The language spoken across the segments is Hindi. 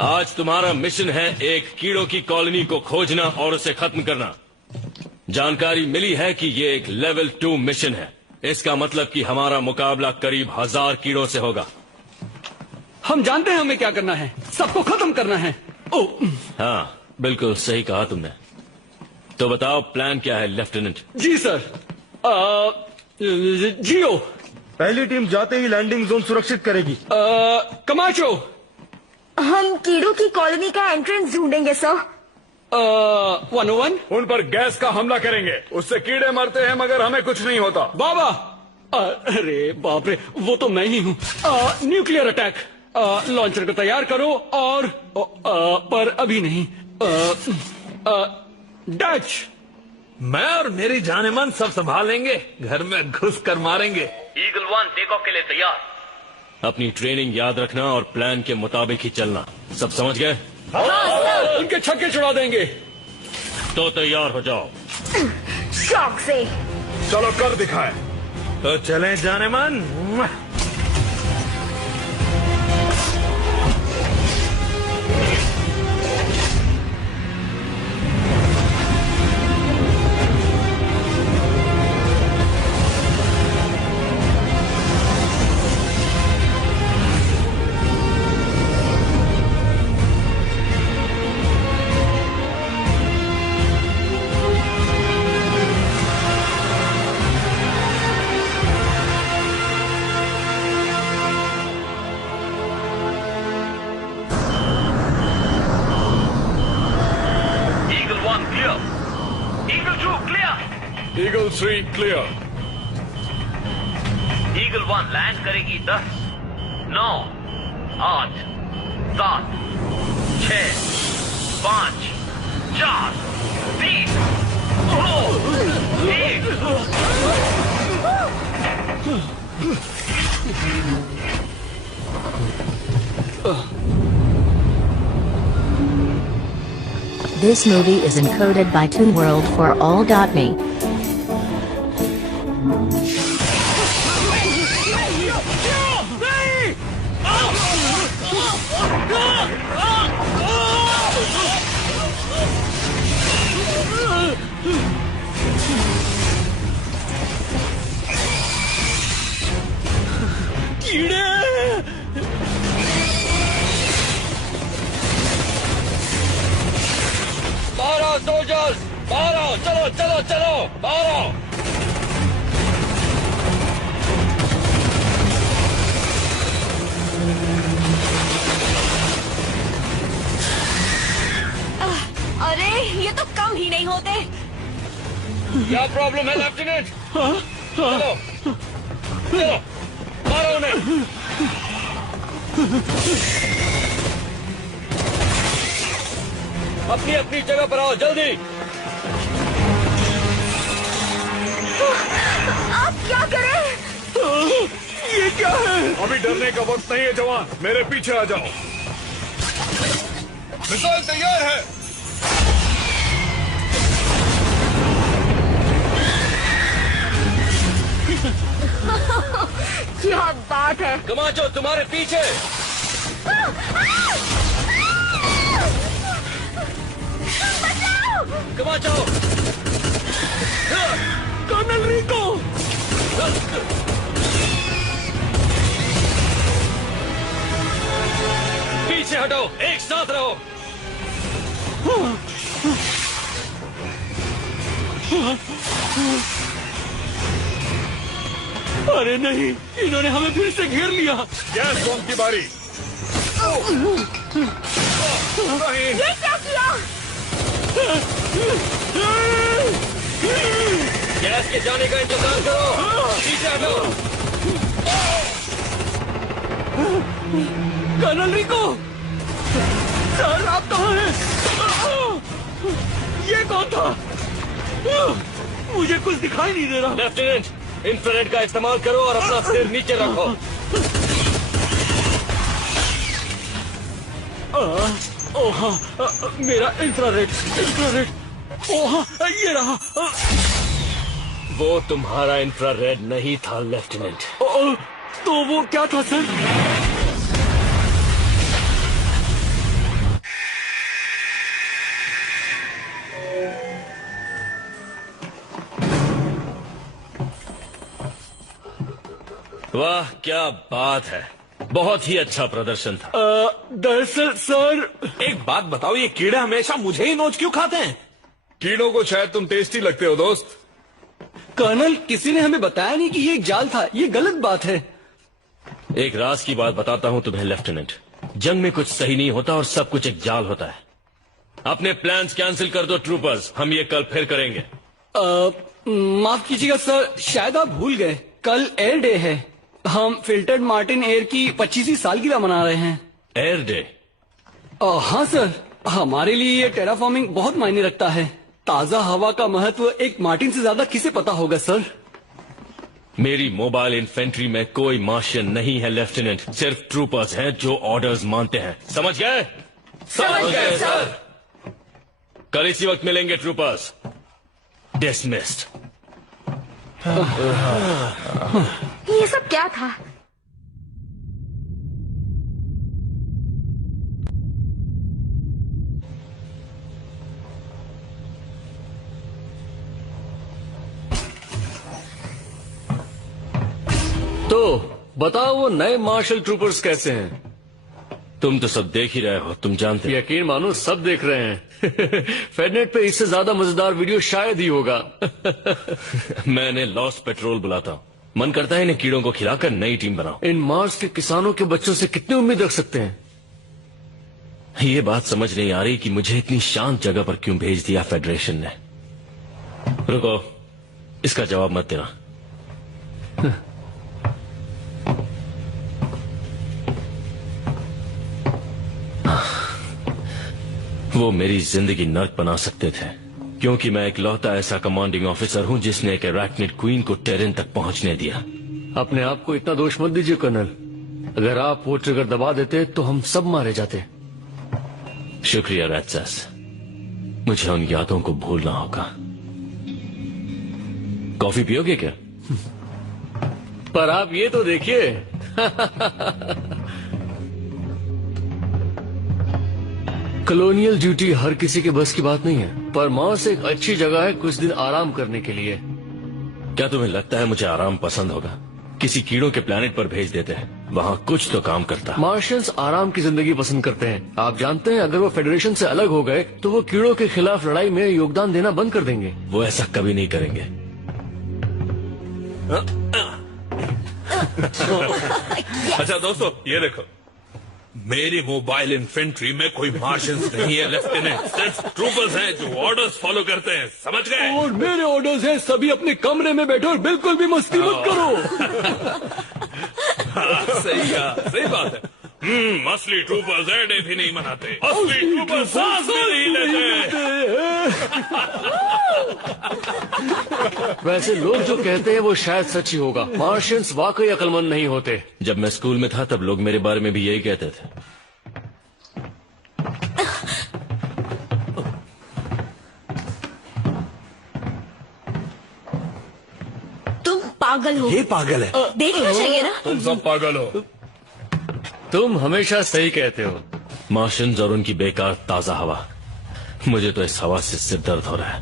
आज तुम्हारा मिशन है एक कीड़ों की कॉलोनी को खोजना और उसे खत्म करना। जानकारी मिली है कि ये एक लेवल 2 मिशन है। इसका मतलब कि हमारा मुकाबला करीब 1000 कीड़ों से होगा। हम जानते हैं हमें क्या करना है, सबको खत्म करना है। हाँ, बिल्कुल सही कहा तुमने। तो बताओ प्लान क्या है लेफ्टिनेंट? जी सर। जियो। पहली टीम जाते ही लैंडिंग जोन सुरक्षित करेगी। कमाचो। हम कीड़ों की कॉलोनी का एंट्रेंस ढूंढेंगे सर। 101। उन पर गैस का हमला करेंगे, उससे कीड़े मरते हैं मगर हमें कुछ नहीं होता। बाबा। अरे बाप रे, वो तो मैं ही हूँ। Nuclear attack. लॉन्चर को तैयार करो और पर अभी नहीं। डच। मैं और मेरी जानेमन सब संभालेंगे, घर में घुस कर मारेंगे। ईगल 1 टेक ऑफ के लिए तैयार। अपनी ट्रेनिंग याद रखना और प्लान के मुताबिक ही चलना। सब समझ गए? उनके छक्के छुड़ा देंगे। तो तैयार हो जाओ। शौक से। चलो कर दिखाए। तो चलें Jaaneman. Eagle 3 clear. Eagle 1 land करेगी 10, 9, 8, 7, 6, 5, 4, 3, 2, 1। This movie is encoded by Toon World for all.me. Soldiers बाहर आओ, चलो चलो चलो बाहर आओ। अरे ये तो कम ही नहीं होते। क्या प्रॉब्लम है लेफ्टिनेंट? चलो चलो मारो उन्हें। अपनी अपनी जगह पर आओ जल्दी। आप क्या करें? ये क्या है? अभी डरने का वक्त नहीं है जवान, मेरे पीछे आ जाओ। मिसाइल तैयार है। क्या बात है। कमाचो तुम्हारे पीछे। कमाचो। कर्नल रिको। पीछे हटो, एक साथ रहो। अरे नहीं, इन्होंने हमें फिर से घेर लिया। गैस बॉम्ब की बारी। ये क्या किया? गैस के जाने का इंतजार करो। पीछे हटो। कर्नल रिको, सर आप कहाँ हैं? ये कौन था? मुझे कुछ दिखाई नहीं दे रहा। लेफ्टिनेंट, इंफ्रारेड का इस्तेमाल करो और अपना सिर नीचे रखो। ओह मेरा इंफ्रारेड। ओह ये रहा। वो तुम्हारा इंफ्रारेड नहीं था लेफ्टिनेंट। तो वो क्या था सर? वाह क्या बात है, बहुत ही अच्छा प्रदर्शन था। दरअसल सर, एक बात बताओ, ये कीड़े हमेशा मुझे ही नोच क्यों खाते हैं? कीड़ों को शायद तुम टेस्टी लगते हो दोस्त। कर्नल, किसी ने हमें बताया नहीं कि ये एक जाल था। ये गलत बात है। एक राज की बात बताता हूं तुम्हें लेफ्टिनेंट, जंग में कुछ सही नहीं होता और सब कुछ एक जाल होता है। अपने प्लान्स कैंसिल कर दो ट्रूपर्स, हम ये कल फिर करेंगे। माफ कीजिएगा सर, शायद आप भूल गए, कल एयर डे है। हम फिल्टर्ड मार्टिन एयर की 25वीं सालगिरह मना रहे हैं। Air day? हाँ सर, हमारे लिए ये टेराफॉर्मिंग बहुत मायने रखता है। ताजा हवा का महत्व एक मार्टिन से ज्यादा किसे पता होगा सर? मेरी मोबाइल इन्फेंट्री में कोई मार्शियन नहीं है लेफ्टिनेंट, सिर्फ ट्रूपर्स हैं जो ऑर्डर्स मानते हैं। समझ गए? समझ गए सर। कल इसी वक्त मिलेंगे ट्रूपर्स। डिसमिस्ड। ये सब क्या था? तो बताओ वो नए मार्शल ट्रूपर्स कैसे हैं? तुम तो सब देख ही रहे हो, तुम जानते हो। यकीन मानो सब देख रहे हैं। फेडनेट पे इससे ज्यादा मजेदार वीडियो शायद ही होगा। मैंने लॉस्ट पेट्रोल बुलाता हूँ। मन करता है इन्हें कीड़ों को खिलाकर नई टीम बनाओ। इन मार्स के किसानों के बच्चों से कितनी उम्मीद रख सकते हैं? ये बात समझ नहीं आ रही कि मुझे इतनी शांत जगह पर क्यों भेज दिया फेडरेशन ने। रुको, इसका जवाब मत देना। वो मेरी जिंदगी नर्क बना सकते थे, क्योंकि मैं इकलौता ऐसा कमांडिंग ऑफिसर हूं जिसने एक अरैक्निड क्वीन को टेरेन तक पहुंचने दिया। अपने आप को इतना दोष मत दीजिए कर्नल। अगर आप वो ट्रिगर दबा देते तो हम सब मारे जाते। शुक्रिया रैट्सस, मुझे उन यादों को भूलना होगा। कॉफी पियोगे क्या? पर आप ये तो देखिए। कॉलोनियल ड्यूटी हर किसी के बस की बात नहीं है, पर मार्स एक अच्छी जगह है कुछ दिन आराम करने के लिए। क्या तुम्हें लगता है मुझे आराम पसंद होगा? किसी कीड़ों के प्लेनेट पर भेज देते हैं, वहाँ कुछ तो काम करता। मार्शियंस आराम की जिंदगी पसंद करते हैं। आप जानते हैं, अगर वो फेडरेशन से अलग हो गए तो वो कीड़ों के खिलाफ लड़ाई में योगदान देना बंद कर देंगे। वो ऐसा कभी नहीं करेंगे। अच्छा दोस्तों, ये देखो, मेरी मोबाइल इन्फेंट्री में कोई मार्शियंस नहीं है लेफ्टिनेंट, सिर्फ ट्रूपर्स हैं जो ऑर्डर्स फॉलो करते हैं। समझ गए? और मेरे ऑर्डर्स हैं, सभी अपने कमरे में बैठो और बिल्कुल भी मस्ती मत करो। सही बात है। असली ट्रूपर्स एयर डे भी नहीं मनाते, असली ट्रूपर्स सांस भी नहीं लेते। वैसे लोग जो कहते हैं वो शायद सच ही होगा। मार्शियंस वाकई अक्लमंद नहीं होते। जब मैं स्कूल में था तब लोग मेरे बारे में भी यही कहते थे। तुम पागल हो। ये पागल है। देखना चाहिए ना। तुम सब पागल हो। तुम हमेशा सही कहते हो। मार्शियंस और उनकी बेकार ताजा हवा, मुझे तो इस हवा से सिर दर्द हो रहा है।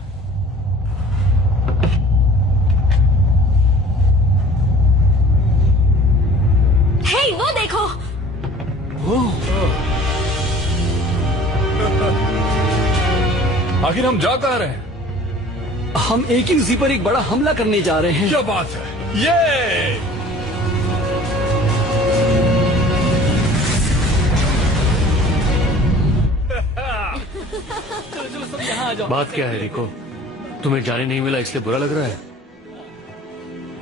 हे, वो देखो। आखिर हम जा कहाँ रहे हैं? हम एक ही उसी पर एक बड़ा हमला करने जा रहे हैं। क्या बात है? ये बात क्या है रिको? तुम्हें जाने नहीं मिला इसलिए बुरा लग रहा है?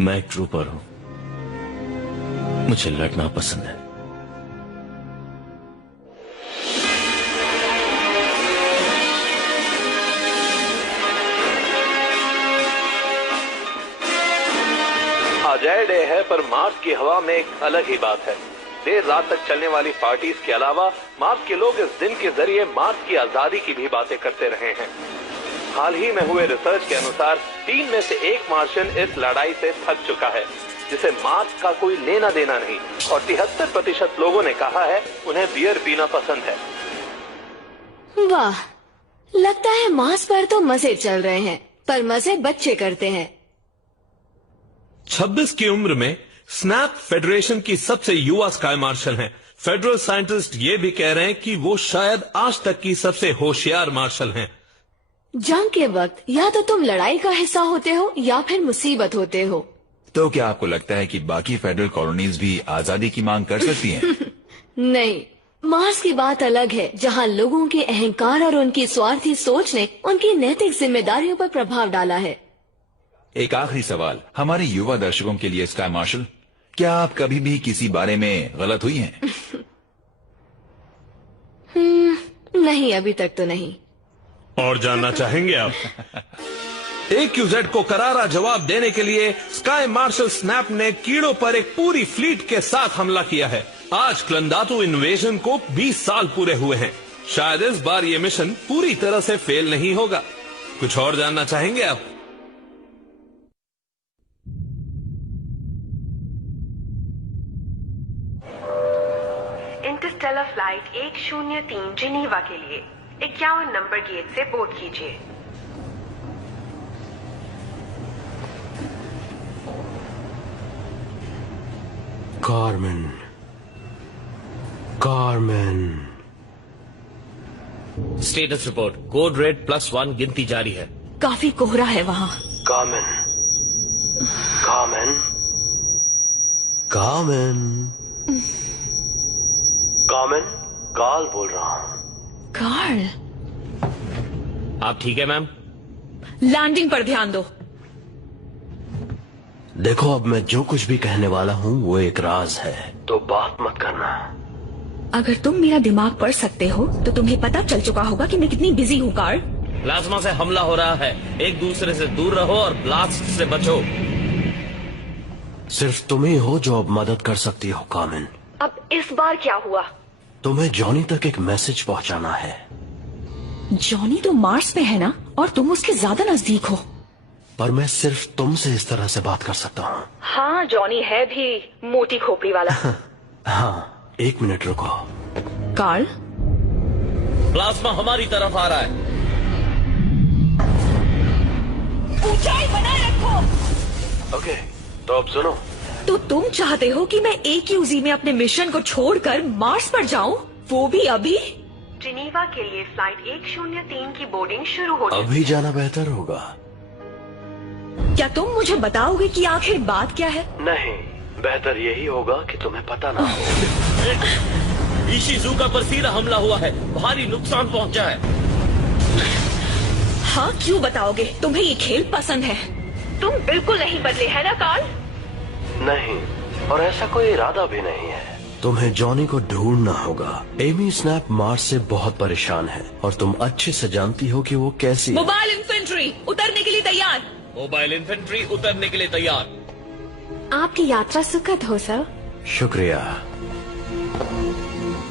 मैं एक ट्रूपर हूं, मुझे लड़ना पसंद है। आज एयर डे है, पर मार्स की हवा में एक अलग ही बात है। देर रात तक चलने वाली पार्टीज के अलावा मार्स के लोग इस दिन के जरिए मार्स की आजादी की भी बातें करते रहे हैं। हाल ही में हुए रिसर्च के अनुसार 3 में से 1 मार्शियन इस लड़ाई से थक चुका है। जिसे मार्स का कोई लेना देना नहीं, और 73% लोगों ने कहा है उन्हें बियर पीना पसंद है। वाह, लगता है मार्स पर तो मजे चल रहे हैं, पर मजे बच्चे करते हैं। 26 की उम्र में स्नैप फेडरेशन की सबसे युवा स्काई मार्शल हैं। फेडरल साइंटिस्ट ये भी कह रहे हैं कि वो शायद आज तक की सबसे होशियार मार्शल हैं। जंग के वक्त या तो तुम लड़ाई का हिस्सा होते हो या फिर मुसीबत होते हो। तो क्या आपको लगता है कि बाकी फेडरल कॉलोनीज भी आजादी की मांग कर सकती हैं? नहीं, मार्स की बात अलग है, जहां लोगों के अहंकार और उनकी स्वार्थी सोच ने उनकी नैतिक जिम्मेदारियों पर प्रभाव डाला है। एक आखिरी सवाल हमारे युवा दर्शकों के लिए, स्काई मार्शल, क्या आप कभी भी किसी बारे में गलत हुई हैं? नहीं, अभी तक तो नहीं। और जानना चाहेंगे आप? AQZ को करारा जवाब देने के लिए स्काई मार्शल स्नैप ने कीड़ों पर एक पूरी फ्लीट के साथ हमला किया है। आज क्लंदातु इन्वेजन को 20 साल पूरे हुए हैं। शायद इस बार ये मिशन पूरी तरह से फेल नहीं होगा। कुछ और जानना चाहेंगे आप? इंटरस्टेलर फ्लाइट 103 जिनीवा के लिए 51 नंबर गेट से बोर्ड कीजिए। Carmen, Carmen. Status report, code red +1 गिनती जारी है। काफी कोहरा है वहाँ। Carmen, Carmen, Carmen, Carmen, Karl बोल रहा हूँ। कार्ल, आप ठीक है मैम? लैंडिंग पर ध्यान दो। देखो, अब मैं जो कुछ भी कहने वाला हूँ वो एक राज है, तो बात मत करना। अगर तुम मेरा दिमाग पढ़ सकते हो तो तुम्हें पता चल चुका होगा कि मैं कितनी बिजी हूँ कार्ल। प्लाज्मा से हमला हो रहा है, एक दूसरे से दूर रहो और ब्लास्ट से बचो। सिर्फ तुम ही हो जो अब मदद कर सकती हो कार्मेन। अब इस बार क्या हुआ? तुम्हें जॉनी तक एक मैसेज पहुंचाना है। जॉनी तो मार्स पे है ना, और तुम उसके ज्यादा नजदीक हो। पर मैं सिर्फ तुमसे इस तरह से बात कर सकता हूँ। हाँ, जॉनी है भी मोटी खोपड़ी वाला। हाँ, 1 मिनट रुको। कार्ल, प्लाज्मा हमारी तरफ आ रहा है। ऊंचाई बनाए रखो। ओके, तो अब सुनो। तो तुम चाहते हो कि मैं AQZ में अपने मिशन को छोड़कर मार्स पर जाऊं, वो भी अभी? जिनीवा के लिए फ्लाइट 103 की बोर्डिंग शुरू हो चुकी है। अभी जाना बेहतर होगा। क्या तुम मुझे बताओगे कि आखिर बात क्या है? नहीं, बेहतर यही होगा कि तुम्हें पता ना हो। इशिज़ुका पर सीधा हमला हुआ है, भारी नुकसान पहुंचा है। हाँ, क्यों बताओगे? तुम्हें ये खेल पसंद है। तुम बिल्कुल नहीं बदले है ना कार्ल? नहीं, और ऐसा कोई इरादा भी नहीं है। तुम्हें जॉनी को ढूंढना होगा। एमी स्नैप मार्स से बहुत परेशान है और तुम अच्छे से जानती हो कि वो कैसी। मोबाइल इन्फेंट्री उतरने के लिए तैयार। मोबाइल इन्फेंट्री उतरने के लिए तैयार। आपकी यात्रा सुखद हो सर। शुक्रिया।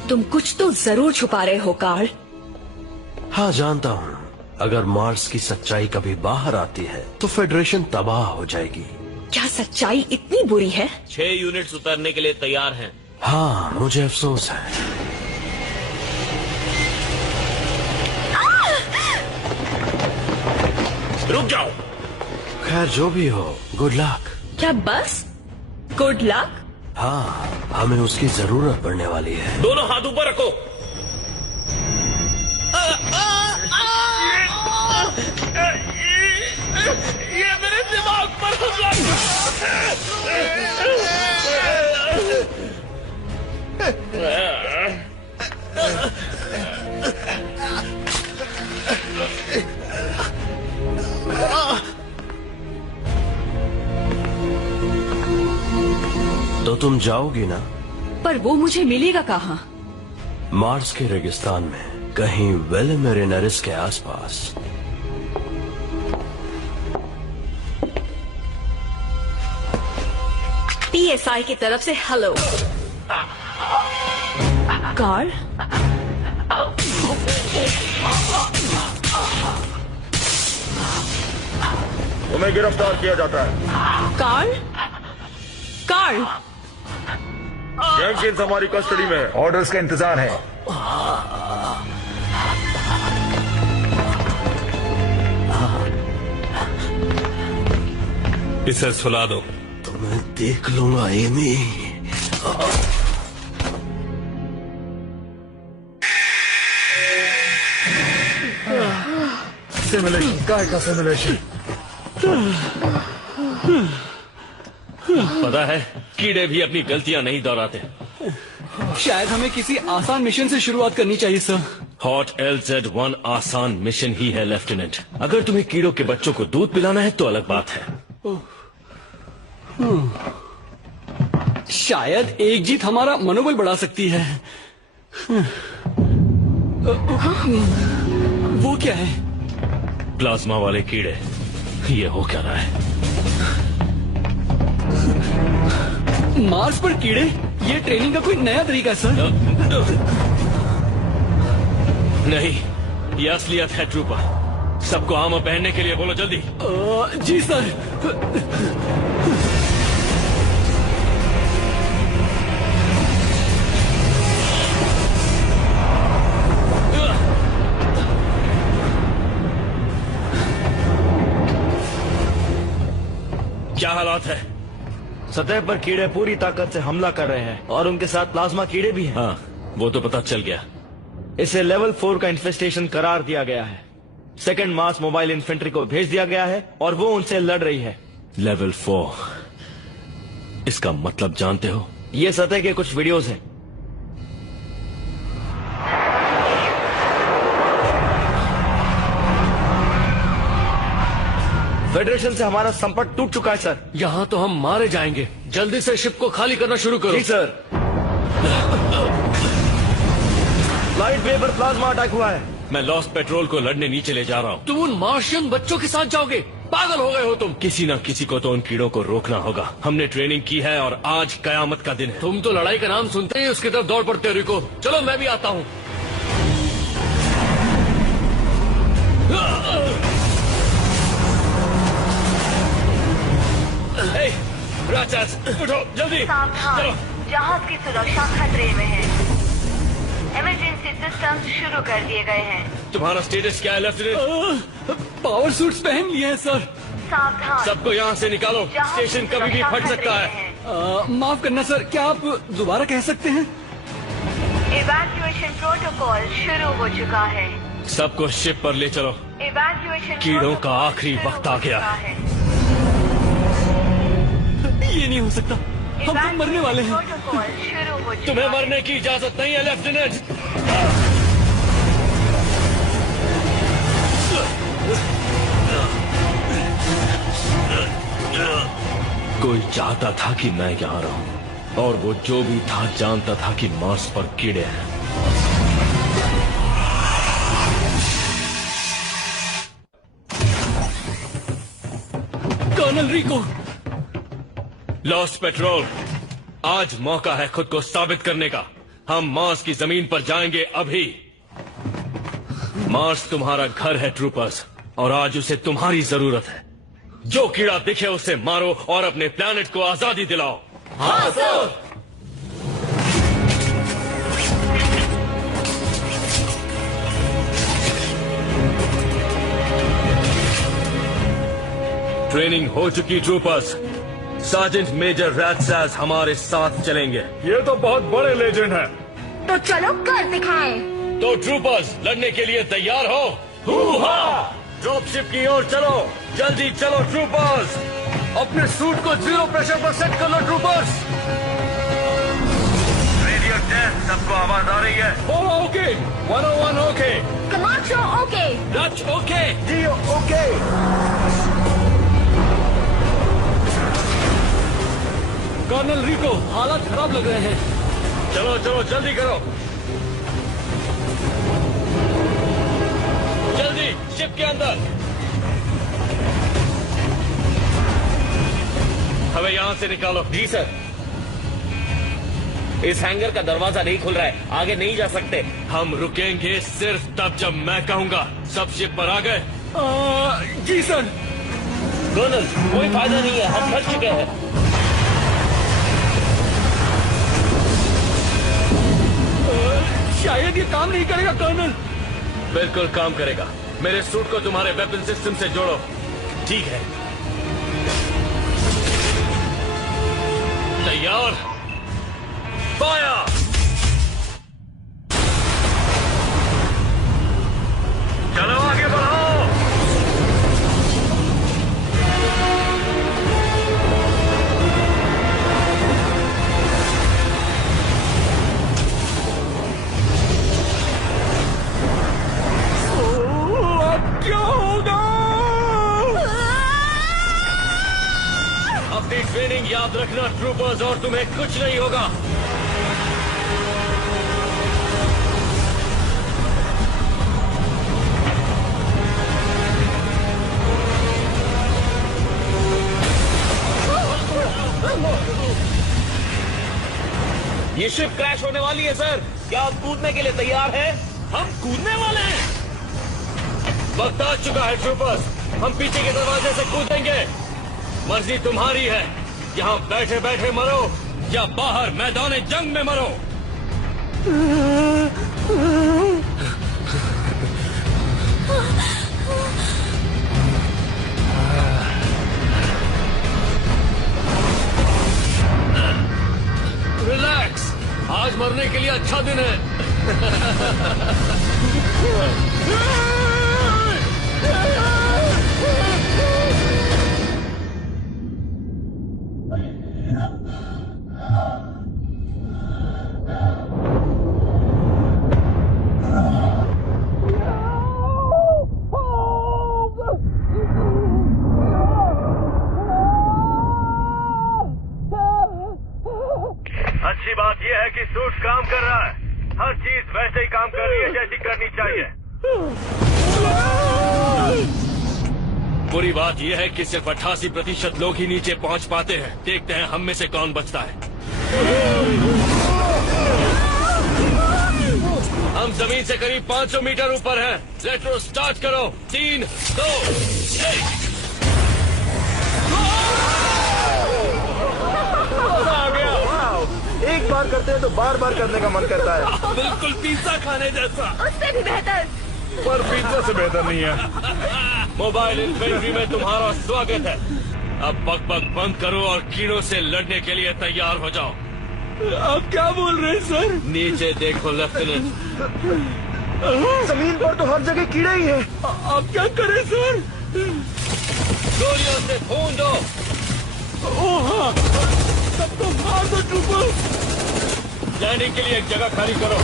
तुम कुछ तो जरूर छुपा रहे हो कार्ल। हाँ, जानता हूँ। अगर मार्स की सच्चाई कभी बाहर आती है तो फेडरेशन तबाह हो जाएगी। क्या सच्चाई इतनी बुरी है? 6 यूनिट्स उतरने के लिए तैयार हैं। हाँ, मुझे अफसोस है। रुक जाओ। खैर, जो भी हो, गुड लक। क्या बस गुड लक? हाँ, हमें उसकी जरूरत पड़ने वाली है। दोनों हाथ ऊपर रखो। ये मेरे दिमाग पर हमला तो तुम जाओगी ना? पर वो मुझे मिलेगा कहाँ? मार्स के रेगिस्तान में, कहीं वेलेमेरिनरिस के आसपास। PSI की तरफ से हेलो। कार्ल, तुम्हें गिरफ्तार किया जाता है। कार्ल, कार्ल, जेनकिंस हमारी कस्टडी में है। ऑर्डर्स का इंतजार है। इसे सुला दो। तो मैं देख लूंगा एमी। सिमुलेशन, काय का सिमुलेशन? पता है, कीड़े भी अपनी गलतियां नहीं दोहराते। शायद हमें किसी आसान मिशन से शुरुआत करनी चाहिए सर। हॉट LZ-1 आसान मिशन ही है लेफ्टिनेंट। अगर तुम्हें कीड़ों के बच्चों को दूध पिलाना है तो अलग बात है। शायद एक जीत हमारा मनोबल बढ़ा सकती है। वो क्या है? प्लाज्मा वाले कीड़े। ये हो क्या रहा है? मार्स पर कीड़े? ये ट्रेनिंग का कोई नया तरीका है सर। नहीं, ये असलियत है ट्रूपर। सबको आर्मर पहनने के लिए बोलो जल्दी। जी सर। क्या हालात है? सतह पर कीड़े पूरी ताकत से हमला कर रहे हैं और उनके साथ प्लाज्मा कीड़े भी हैं। हाँ, वो तो पता चल गया। इसे लेवल 4 का इन्फेस्टेशन करार दिया गया है। सेकंड मास मोबाइल इन्फेंट्री को भेज दिया गया है और वो उनसे लड़ रही है। लेवल 4, इसका मतलब जानते हो? ये सतह के कुछ वीडियोस हैं। फेडरेशन से हमारा संपर्क टूट चुका है सर। यहाँ तो हम मारे जाएंगे। जल्दी से शिप को खाली करना शुरू करो। जी सर। लाइट वे पर प्लाज्मा अटैक हुआ है। मैं लॉस्ट पेट्रोल को लड़ने नीचे ले जा रहा हूँ। तुम उन मार्शियन बच्चों के साथ जाओगे? पागल हो गए हो तुम। किसी न किसी को तो उन कीड़ों को रोकना होगा। हमने ट्रेनिंग की है और आज कयामत का दिन है। तुम तो लड़ाई का नाम सुनते ही उसकी तरफ दौड़ पड़ते हो। रिको, चलो मैं भी आता हूँ। राक्षस, उठो जल्दी। सावधान, जहाज की सुरक्षा खतरे में है। इमरजेंसी सिस्टम शुरू कर दिए गए हैं। तुम्हारा स्टेटस क्या है लेफ्टिनेंट? पावर सूट्स पहन लिए हैं सर। सावधान, सबको यहाँ से निकालो। स्टेशन कभी भी फट सकता है। माफ करना सर, क्या आप दोबारा कह सकते हैं? इवैक्यूएशन प्रोटोकॉल शुरू हो चुका है। सबको शिप पर ले चलो। इवैक्यूएशन कीड़ों का आखिरी वक्त आ गया है। ये नहीं हो सकता, हम तो मरने वाले हैं। प्रोटोकॉल शुरू हो चुका तुम्हें मरने की इजाजत नहीं है लेफ्टिनेंट। कोई चाहता था कि मैं यहाँ रहूं और वो जो भी था जानता था कि मार्स पर कीड़े हैं। कर्नल रिको। लॉस्ट पेट्रोल, आज मौका है खुद को साबित करने का। हम मार्स की जमीन पर जाएंगे अभी। मार्स तुम्हारा घर है ट्रूपर्स, और आज उसे तुम्हारी जरूरत है। जो कीड़ा दिखे उसे मारो और अपने प्लैनेट को आजादी दिलाओ। हाँ सर। ट्रेनिंग हो चुकी ट्रूपर्स। सार्जेंट मेजर रैथसास हमारे साथ चलेंगे। ये तो बहुत बड़े लेजेंड हैं। तो चलो कर दिखाएं। तो ट्रूपर्स, लड़ने के लिए तैयार हो? ड्रॉप शिप की ओर चलो, जल्दी चलो ट्रूपर्स। अपने सूट को 0 प्रेशर पर सेट कर लो ट्रूपर्स। रेडियो टेस्ट, सबको आवाज आ रही है? Okay, 101 okay, commando okay, Dutch okay, जियो ओके। कर्नल रिको, हालात खराब लग रहे हैं। चलो चलो जल्दी करो, जल्दी शिप के अंदर। हमें यहाँ से निकालो। जी सर। इस हैंगर का दरवाजा नहीं खुल रहा है, आगे नहीं जा सकते। हम रुकेंगे सिर्फ तब जब मैं कहूंगा। सब शिप पर आ गए? जी सर। कर्नल, कोई फायदा नहीं है, हम फंस चुके हैं। काम नहीं करेगा कर्नल। बिल्कुल काम करेगा। मेरे सूट को तुम्हारे वेपन सिस्टम से जोड़ो। ठीक है। तैयार, फायर। चलो आगे बढ़ो। क्या होगा? अपनी ट्रेनिंग याद रखना ट्रूपर्स, और तुम्हें कुछ नहीं होगा। ये शिप क्रैश होने वाली है सर। क्या आप कूदने के लिए तैयार हैं? हम कूदने वाले हैं। वक्त आ चुका है ट्रूपर्स, हम पीछे के दरवाजे से कूदेंगे। मर्जी तुम्हारी है, यहाँ बैठे बैठे मरो या बाहर मैदान जंग में मरो। रिलैक्स, आज मरने के लिए अच्छा दिन है। अच्छी बात यह है कि सूट काम कर रहा है। हर चीज वैसे ही काम कर रही है जैसी करनी चाहिए। बुरी बात यह है कि सिर्फ 88% लोग ही नीचे पहुंच पाते हैं। देखते हैं हम में से कौन बचता है। हम जमीन से करीब 500 मीटर ऊपर हैं। रेट्रो स्टार्ट करो। 3, 2, 1। आ गया। एक बार करते हैं तो बार बार करने का मन करता है। बिल्कुल पिज्जा खाने जैसा। उससे भी बेहतर। पर पिज्जा से बेहतर नहीं है। मोबाइल इन्फेंट्री में तुम्हारा स्वागत है। अब बक बक बंद करो और कीड़ों से लड़ने के लिए तैयार हो जाओ। आप क्या बोल रहे हैं सर? नीचे देखो लेफ्टिनेंट। जमीन पर तो हर जगह कीड़े ही हैं। आप क्या करें सर? गोलियों से खून दो। ओह हाँ, सबको मार दो ट्रूपर। लैंडिंग के लिए एक जगह खाली करो।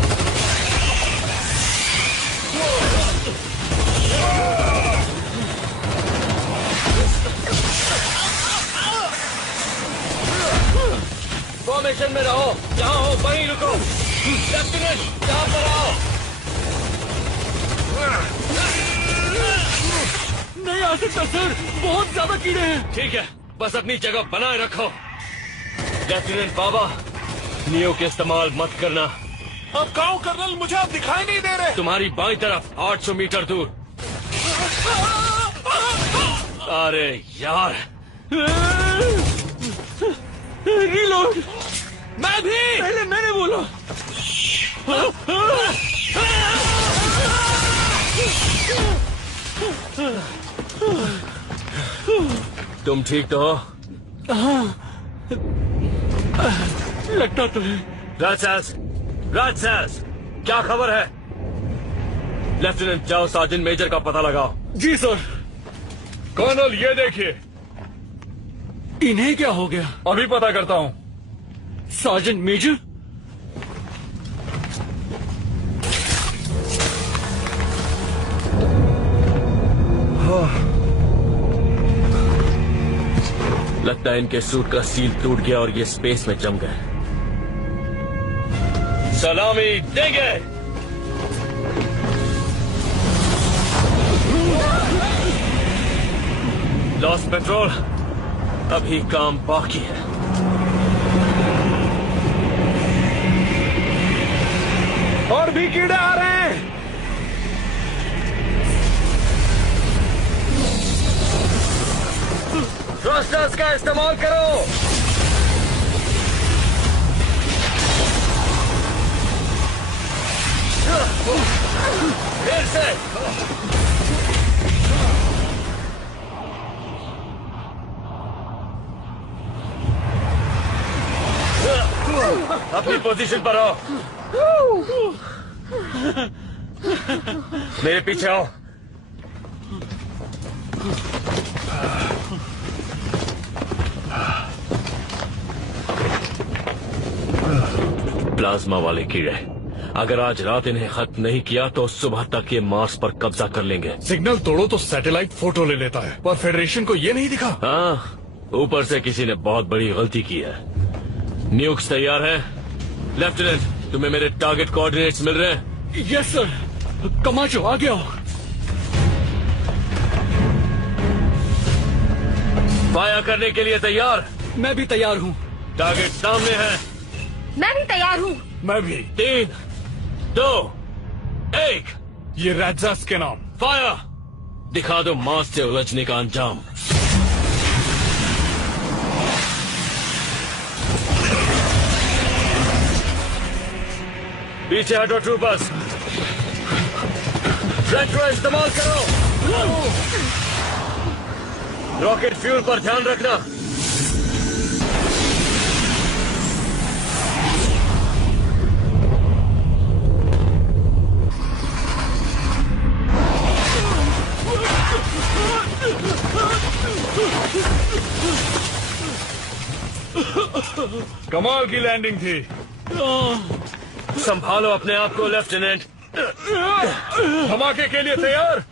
फॉर्मेशन में रहो। जहाँ हो वहीं रुको। लेफ्टिनेंट जहाँ पर आओ। नहीं आ सकता सर, बहुत ज्यादा कीड़े हैं। ठीक है, बस अपनी जगह बनाए रखो। लेफ्टिनेंट बाबा, नियो के इस्तेमाल मत करना। अब कहो कर्नल, मुझे आप दिखाई नहीं दे रहे। तुम्हारी बाईं तरफ 800 मीटर दूर। अरे यार, रीलोड। मैं भी। पहले मैंने बोला। तुम ठीक तो हो? हाँ, लगता तो है। राजसास, क्या खबर है? लेफ्टिनेंट जाओ सार्जेंट मेजर का पता लगाओ। जी सर। कर्नल ये देखिए। इन्हें क्या हो गया? अभी पता करता हूँ। Sergeant major? लगता है इनके सूट का सील टूट गया और ये स्पेस में जम गए। सलामी देंगे। लॉस पेट्रोल, अभी काम बाकी है। और भी कीड़े आ रहे हैं। थ्रस्टर्स का इस्तेमाल करो। से। अपनी पोजीशन पर आओ। मेरे पीछे आओ। प्लाज्मा वाले कीड़े, अगर आज रात इन्हें खत्म नहीं किया तो सुबह तक ये मार्स पर कब्जा कर लेंगे। सिग्नल तोड़ो तो सैटेलाइट फोटो ले लेता है, पर फेडरेशन को ये नहीं दिखा। हाँ, ऊपर से किसी ने बहुत बड़ी गलती की है। न्यूक्स तैयार है? लेफ्टिनेंट, तुम्हें मेरे टारगेट कोऑर्डिनेट्स मिल रहे हैं? Yes sir. कमाचो आ गया। फायर करने के लिए तैयार? मैं भी तैयार हूँ। टारगेट सामने है। मैं भी तैयार हूँ। मैं भी। 3, 2, 1। ये रैजास के नाम। फायर। दिखा दो मार्स से उलझने का अंजाम। पीछे हटो ट्रूपर्स। रेट्रो इस्तेमाल करो। रॉकेट फ्यूल पर ध्यान रखना। कमाल की लैंडिंग थी। संभालो अपने आप को लेफ्टिनेंट। धमाके के लिए तैयार?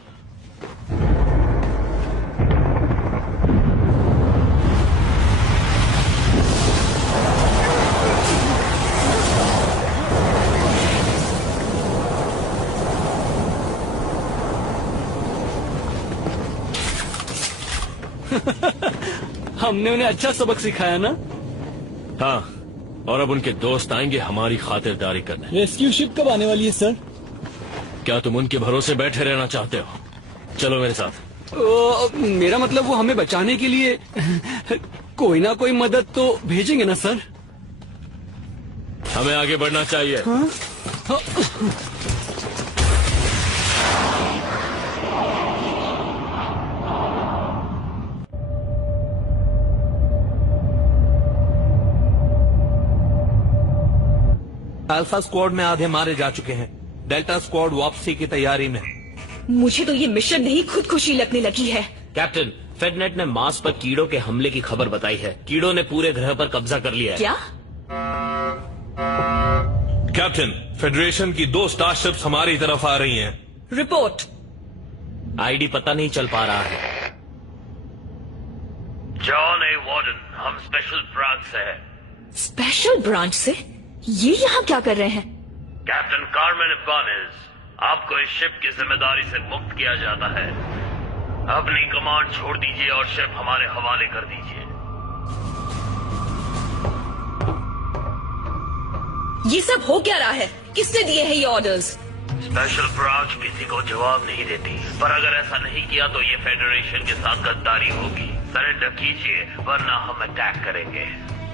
हमने उन्हें अच्छा सबक सिखाया ना? हाँ, और अब उनके दोस्त आएंगे हमारी खातिरदारी करने। रेस्क्यू शिप कब आने वाली है सर? क्या तुम उनके भरोसे बैठे रहना चाहते हो? चलो मेरे साथ। मेरा मतलब वो हमें बचाने के लिए कोई ना कोई मदद तो भेजेंगे ना सर? हमें आगे बढ़ना चाहिए। हाँ? हाँ। अल्फा स्क्वाड में आधे मारे जा चुके हैं। डेल्टा स्क्वाड वापसी की तैयारी में। मुझे तो ये मिशन नहीं खुदकुशी लगने लगी है। कैप्टन, फेडनेट ने मार्स पर कीड़ों के हमले की खबर बताई है। कीड़ों ने पूरे ग्रह पर कब्जा कर लिया है। क्या? कैप्टन, फेडरेशन की 2 स्टारशिप्स हमारी तरफ आ रही हैं। रिपोर्ट। आईडी पता नहीं चल पा रहा है। जॉन ए वार्डन, हम स्पेशल ब्रांच से हैं। स्पेशल ब्रांच से? ये यहाँ क्या कर रहे हैं? कैप्टन कार्मेन इबानेज, आपको इस शिप की जिम्मेदारी से मुक्त किया जाता है। अपनी कमांड छोड़ दीजिए और शिप हमारे हवाले कर दीजिए। ये सब हो क्या रहा है? किसने दिए हैं ये ऑर्डर्स? स्पेशल ब्रांच किसी को जवाब नहीं देती, पर अगर ऐसा नहीं किया तो ये फेडरेशन के साथ गद्दारी होगी। सरेंडर कीजिए वरना हम अटैक करेंगे।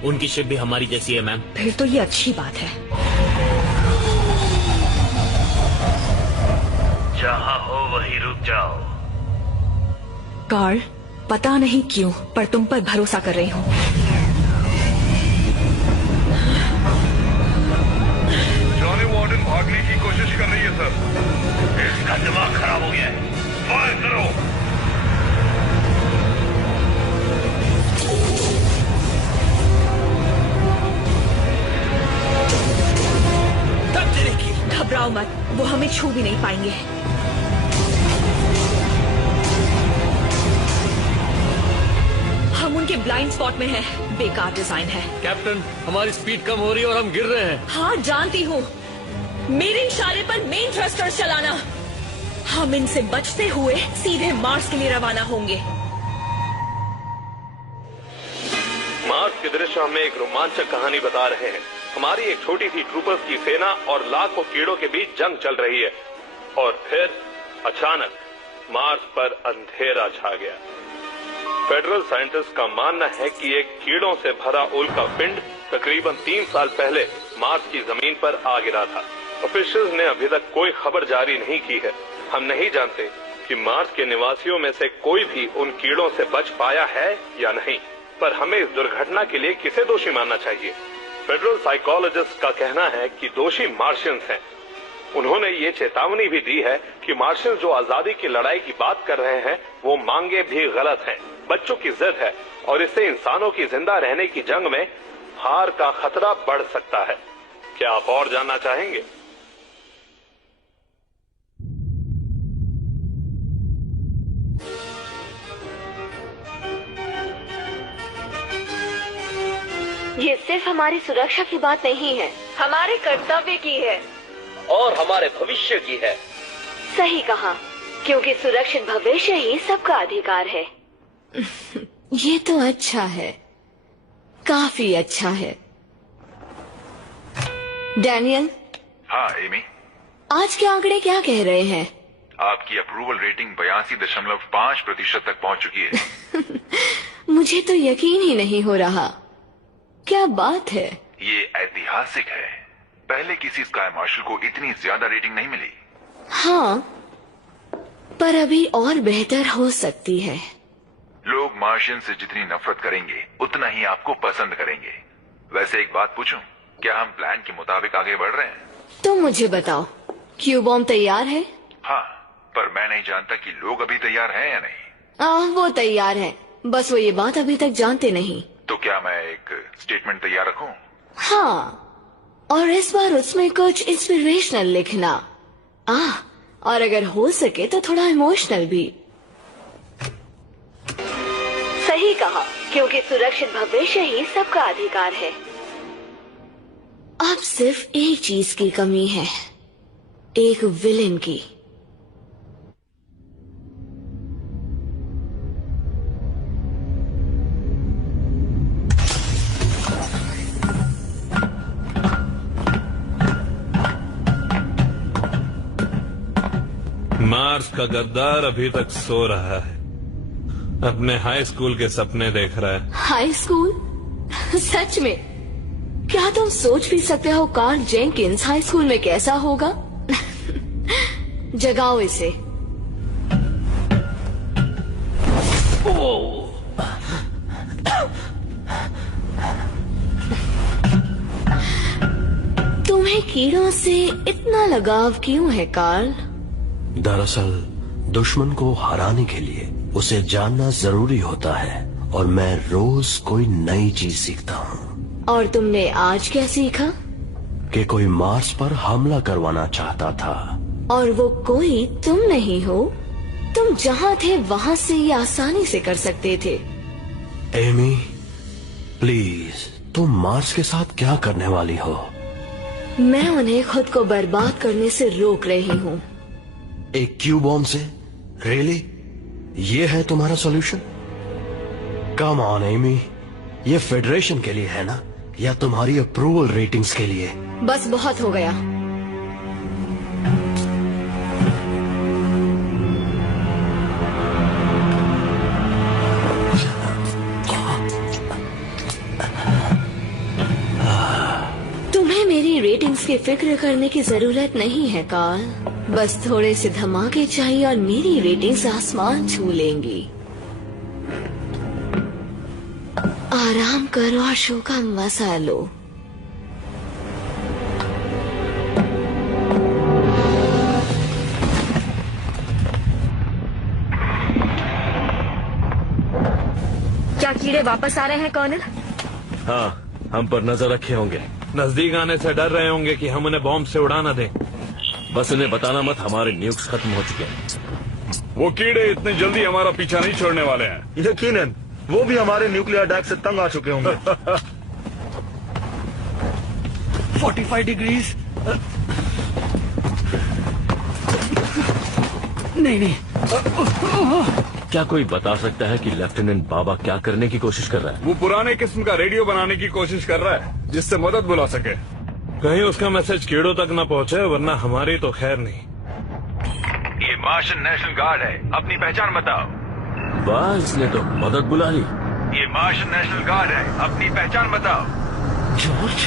उनकी शिप भी हमारी जैसी है मैम। फिर तो ये अच्छी बात है। जहाँ हो वहीं रुक जाओ। कार्ल, पता नहीं क्यों पर तुम पर भरोसा कर रही हूँ। जॉनी वार्डन भागने की कोशिश कर रही है सर। इसका दिमाग खराब हो गया है। फायर करो। घबराओ मत, वो हमें छू भी नहीं पाएंगे। हम उनके ब्लाइंड स्पॉट में हैं। बेकार डिजाइन है। कैप्टन, हमारी स्पीड कम हो रही है और हम गिर रहे हैं। हाँ जानती हूँ। मेरे इशारे पर मेन थ्रस्टर चलाना। हम इनसे बचते हुए सीधे मार्स के लिए रवाना होंगे। मार्स के दृश्य हमें एक रोमांचक कहानी बता रहे हैं। हमारी एक छोटी सी ट्रूपर्स की सेना और लाखों कीड़ों के बीच जंग चल रही है और फिर अचानक मार्स पर अंधेरा छा गया। फेडरल साइंटिस्ट का मानना है कि एक कीड़ों से भरा उल्का पिंड तकरीबन 3 साल पहले मार्स की जमीन पर आ गिरा था। ऑफिशियल्स ने अभी तक कोई खबर जारी नहीं की है। हम नहीं जानते कि मार्स के निवासियों में से कोई भी उन कीड़ों से बच पाया है या नहीं, पर हमें इस दुर्घटना के लिए किसे दोषी मानना चाहिए? फेडरल साइकोलॉजिस्ट का कहना है कि दोषी मार्शियंस हैं। उन्होंने ये चेतावनी भी दी है कि मार्शियंस जो आजादी की लड़ाई की बात कर रहे हैं वो मांगे भी गलत हैं, बच्चों की जिद है और इससे इंसानों की जिंदा रहने की जंग में हार का खतरा बढ़ सकता है। क्या आप और जानना चाहेंगे? ये सिर्फ हमारी सुरक्षा की बात नहीं है, हमारे कर्तव्य की है और हमारे भविष्य की है। सही कहा, क्योंकि सुरक्षित भविष्य ही सबका अधिकार है। ये तो अच्छा है, काफी अच्छा है। डैनियल। हाँ एमी। आज के आंकड़े क्या कह रहे हैं? आपकी अप्रूवल रेटिंग 82.5% तक पहुंच चुकी है। मुझे तो यकीन ही नहीं हो रहा। क्या बात है? ये ऐतिहासिक है। पहले किसी स्काई मार्शल को इतनी ज्यादा रेटिंग नहीं मिली। हाँ, पर अभी और बेहतर हो सकती है। लोग मार्शियन से जितनी नफरत करेंगे उतना ही आपको पसंद करेंगे। वैसे एक बात पूछूं, क्या हम प्लान के मुताबिक आगे बढ़ रहे हैं? तुम मुझे बताओ, क्यू बॉम्ब तैयार है? हाँ, पर मैं नहीं जानता कि लोग अभी तैयार हैं या नहीं। वो तैयार है, बस वो ये बात अभी तक जानते नहीं। तो क्या मैं एक स्टेटमेंट तैयार रखूं? हाँ, और इस बार उसमें कुछ इंस्पिरेशनल लिखना। और अगर हो सके तो थोड़ा इमोशनल भी। सही कहा, क्योंकि सुरक्षित भविष्य ही सबका अधिकार है। अब सिर्फ एक चीज की कमी है, एक विलेन की। मार्स का गद्दार अभी तक सो रहा है, अपने हाई स्कूल के सपने देख रहा है। High school? सच में? क्या तुम सोच भी सकते हो कार्ल जेंकिंस हाई स्कूल में कैसा होगा? जगाओ इसे। तुम्हें कीड़ों से इतना लगाव क्यों है कार्ल? दरअसल दुश्मन को हराने के लिए उसे जानना जरूरी होता है, और मैं रोज कोई नई चीज सीखता हूँ। और तुमने आज क्या सीखा? कि कोई मार्स पर हमला करवाना चाहता था। और वो कोई तुम नहीं हो। तुम जहाँ थे वहाँ से ये आसानी से कर सकते थे। एमी, प्लीज, तुम मार्स के साथ क्या करने वाली हो? मैं उन्हें खुद को बर्बाद करने से रोक रही हूँ। एक क्यू बॉम्ब से? रियली? ये है तुम्हारा सॉल्यूशन? कम ऑन एमी, ये फेडरेशन के लिए है ना, या तुम्हारी अप्रूवल रेटिंग्स के लिए? बस बहुत हो गया। तुम्हें मेरी रेटिंग्स की फिक्र करने की जरूरत नहीं है कार्ल। बस थोड़े से धमाके चाहिए और मेरी रेटिंग्स आसमान छू लेंगी। आराम करो और शो का मजा लो। क्या कीड़े वापस आ रहे हैं कर्नल? हाँ, हम पर नजर रखे होंगे। नजदीक आने से डर रहे होंगे कि हम उन्हें बॉम्ब से उड़ाना दें। बस उन्हें बताना मत, हमारे न्यूक्स खत्म हो चुके हैं। वो कीड़े इतनी जल्दी हमारा पीछा नहीं छोड़ने वाले हैं। यकीनन वो भी हमारे न्यूक्लियर अटैक से तंग आ चुके होंगे। 45 डिग्रीज। नहीं। क्या कोई बता सकता है कि लेफ्टिनेंट बाबा क्या करने की कोशिश कर रहा है? वो पुराने किस्म का रेडियो बनाने की कोशिश कर रहा है जिससे मदद बुला सके। कहीं उसका मैसेज कीड़ों तक न पहुंचे, वरना हमारी तो खैर नहीं। ये मार्शियन नेशनल गार्ड है, अपनी पहचान बताओ। वाह, इसने तो मदद बुला ली। ये मार्शियन नेशनल गार्ड है, अपनी पहचान बताओ। जॉर्ज,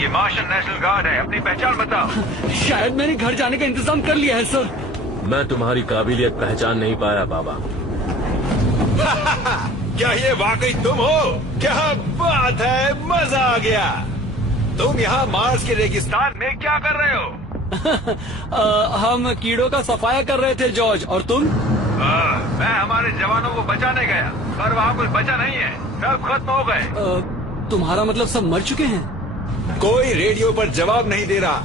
ये मार्शियन नेशनल गार्ड है, अपनी पहचान बताओ। शायद मैंने घर जाने का इंतजाम कर लिया है सर। मैं तुम्हारी काबिलियत पहचान नहीं पाया बाबा। क्या ये वाकई तुम हो? क्या बात है, मजा आ गया। तुम यहाँ मार्स के रेगिस्तान में क्या कर रहे हो? हम कीड़ों का सफाया कर रहे थे जॉर्ज, और तुम? मैं हमारे जवानों को बचाने गया, पर वहाँ कुछ बचा नहीं है, सब खत्म हो गए। तुम्हारा मतलब सब मर चुके हैं? कोई रेडियो पर जवाब नहीं दे रहा।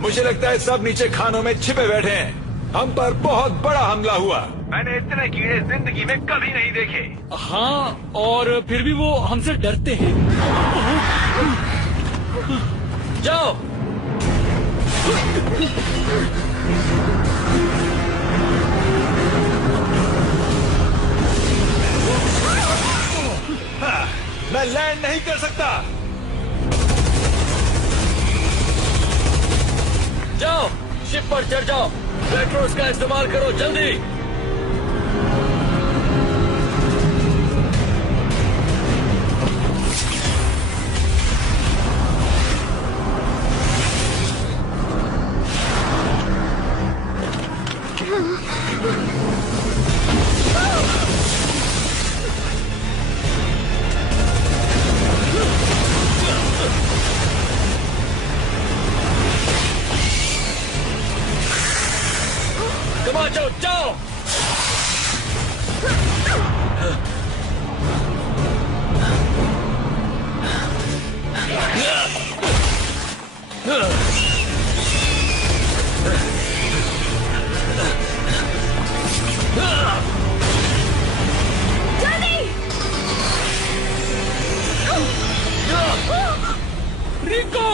मुझे लगता है सब नीचे खानों में छिपे बैठे हैं। हम पर बहुत बड़ा हमला हुआ। मैंने इतने कीड़े जिंदगी में कभी नहीं देखे। हाँ, और फिर भी वो हमसे डरते हैं। जाओ। मैं लैंड नहीं कर सकता। जाओ, शिप पर चढ़ जाओ। पेट्रोल्स का इस्तेमाल करो, जल्दी। जाओ जाओ। रिको!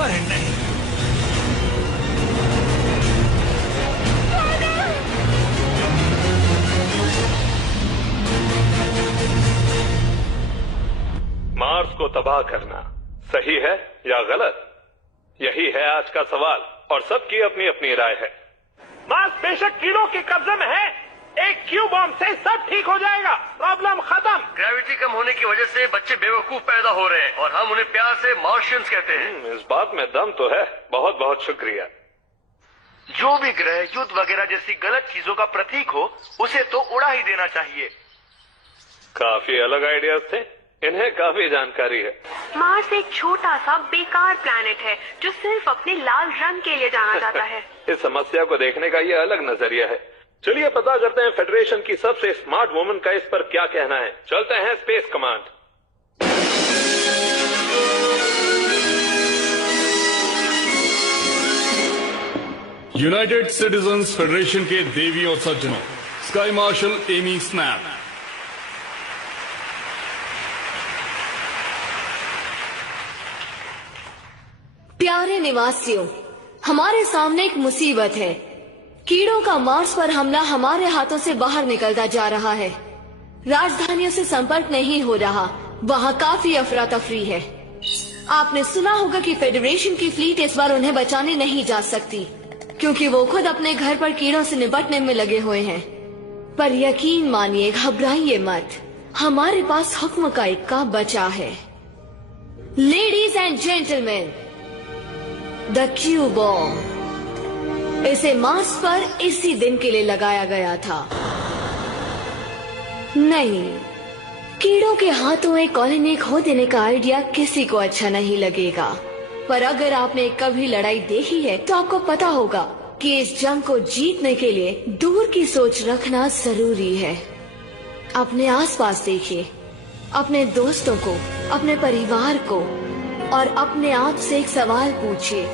अरे नहीं। मार्स को तबाह करना सही है या गलत, यही है आज का सवाल, और सबकी अपनी अपनी राय है। मार्स बेशक कीड़ों के कब्जे में है, एक क्यू बॉम्ब से सब ठीक हो जाएगा, प्रॉब्लम खत्म। ग्रेविटी कम होने की वजह से बच्चे बेवकूफ पैदा हो रहे हैं और हम उन्हें प्यार से मार्शियंस कहते हैं। इस बात में दम तो है। बहुत बहुत शुक्रिया। जो भी ग्रह युद्ध वगैरह जैसी गलत चीजों का प्रतीक हो, उसे तो उड़ा ही देना चाहिए। काफी अलग आइडियाज थे, इन्हें काफी जानकारी है। मार्स एक छोटा सा बेकार प्लैनेट है जो सिर्फ अपने लाल रंग के लिए जाना जाता है। इस समस्या को देखने का ये अलग नजरिया है। चलिए पता करते हैं फेडरेशन की सबसे स्मार्ट वुमन का इस पर क्या कहना है। चलते हैं space command. United citizens federation के देवी और सज्जनों, स्काई मार्शल एमी स्नैप। प्यारे निवासियों, हमारे सामने एक मुसीबत है। कीड़ों का मार्स पर हमला हमारे हाथों से बाहर निकलता जा रहा है। राजधानियों से संपर्क नहीं हो रहा, वहाँ काफी अफरा तफरी है। आपने सुना होगा कि फेडरेशन की फ्लीट इस बार उन्हें बचाने नहीं जा सकती, क्योंकि वो खुद अपने घर पर कीड़ों से निपटने में लगे हुए हैं। पर यकीन मानिए, घबराइए मत, हमारे पास हुक्म का इक्का बचा है। Ladies and gentleman, the Q bomb. इसे मार्स पर इसी दिन के लिए लगाया गया था। नहीं, कीड़ों के हाथों एक कॉलोनी खो देने का आइडिया किसी को अच्छा नहीं लगेगा। पर अगर आपने कभी लड़ाई देखी है तो आपको पता होगा कि इस जंग को जीतने के लिए दूर की सोच रखना जरूरी है। अपने आसपास देखिए, अपने दोस्तों को, अपने परिवार को, और अपने आप से एक सवाल पूछिए,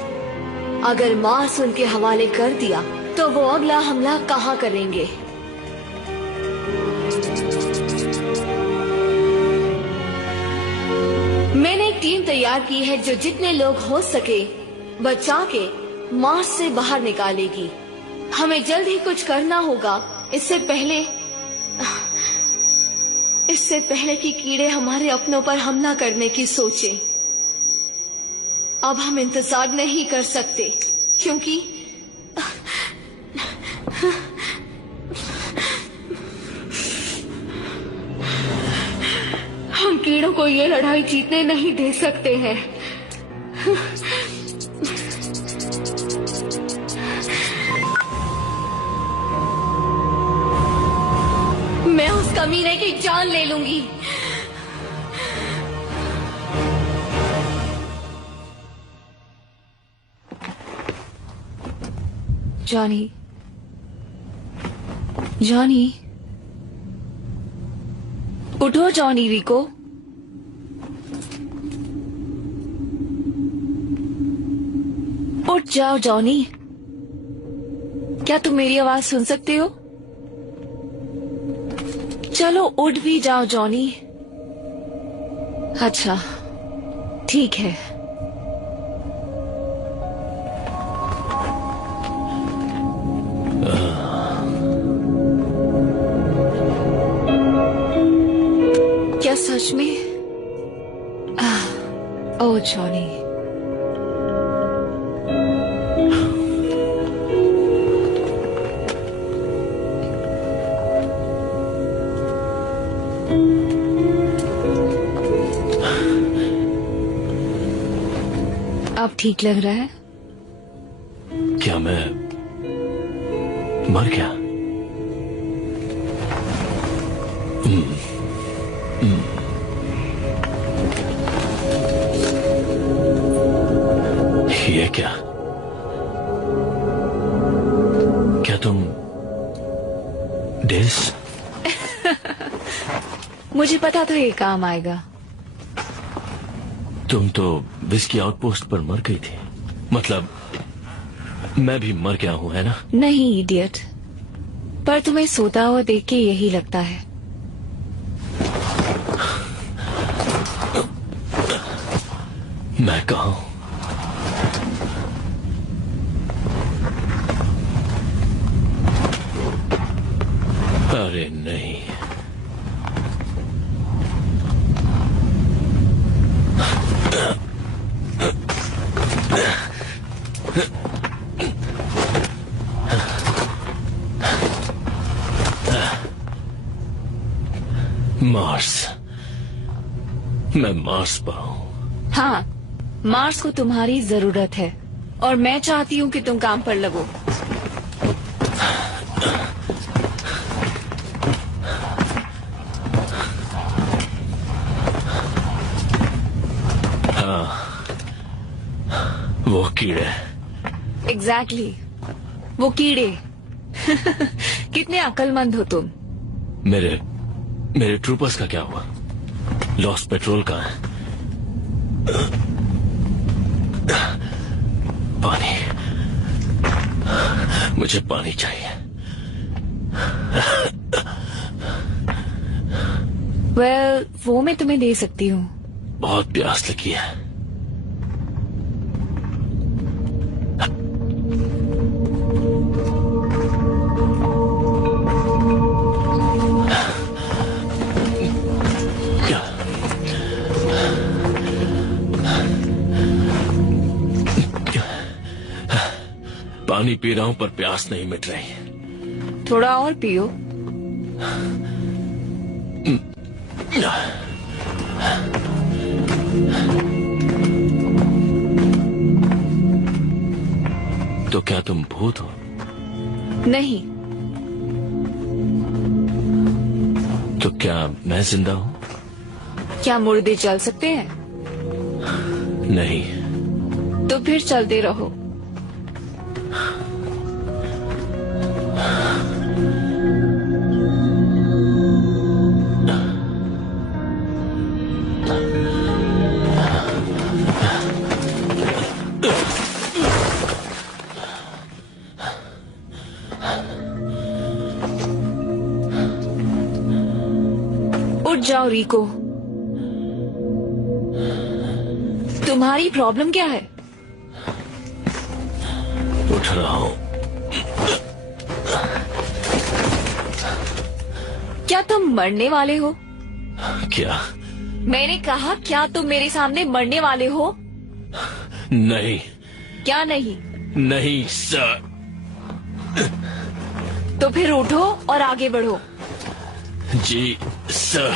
अगर मार्स उनके हवाले कर दिया तो वो अगला हमला कहाँ करेंगे? मैंने एक टीम तैयार की है जो जितने लोग हो सके बचा के मार्स से बाहर निकालेगी। हमें जल्द ही कुछ करना होगा, इससे पहले कि कीड़े हमारे अपनों पर हमला करने की सोचें। अब हम इंतजार नहीं कर सकते, क्योंकि कीड़ों को ये लड़ाई जीतने नहीं दे सकते हैं। मैं उस कमीने की जान ले लूंगी। जॉनी, जॉनी, उठो जॉनी। रिको, उठ जाओ जॉनी। क्या तुम मेरी आवाज सुन सकते हो? चलो उठ भी जाओ जॉनी। अच्छा, ठीक है। क्या सच में? ओह जॉनी, अब ठीक लग रहा है? क्या मैं मर गया? ये क्या? क्या तुम डेस? मुझे पता था ये काम आएगा। तुम तो विस्की आउटपोस्ट पर मर गई थी। मतलब मैं भी मर गया हूं, है ना? नहीं इडियट, पर तुम्हें सोता हुआ देख के यही लगता है। मैं कहाँ हूं? अरे नहीं, मार्स। मैं मार्स पर हूं। हाँ, मार्स को तुम्हारी जरूरत है और मैं चाहती हूँ कि तुम काम पर लगो। हाँ, वो कीड़े। एग्जैक्टली, वो कीड़े। कितने अक्लमंद हो तुम। मेरे ट्रूपर्स का क्या हुआ? लॉस्ट पेट्रोल कहाँ है? पानी, मुझे पानी चाहिए। वेल, वो मैं तुम्हें दे सकती हूँ। बहुत प्यास लगी है। पानी पी रहा हूं पर प्यास नहीं मिट रही। थोड़ा और पियो। तो क्या तुम भूत हो? नहीं। तो क्या मैं जिंदा हूं? क्या मुर्दे चल सकते हैं? नहीं। तो फिर चलते रहो। उठ जाओ रिको। तुम्हारी प्रॉब्लम क्या है? उठ रहा हूं। क्या तुम मरने वाले हो? क्या? मैंने कहा क्या तुम मेरे सामने मरने वाले हो? नहीं। क्या नहीं? नहीं सर। तो फिर उठो और आगे बढ़ो। जी सर।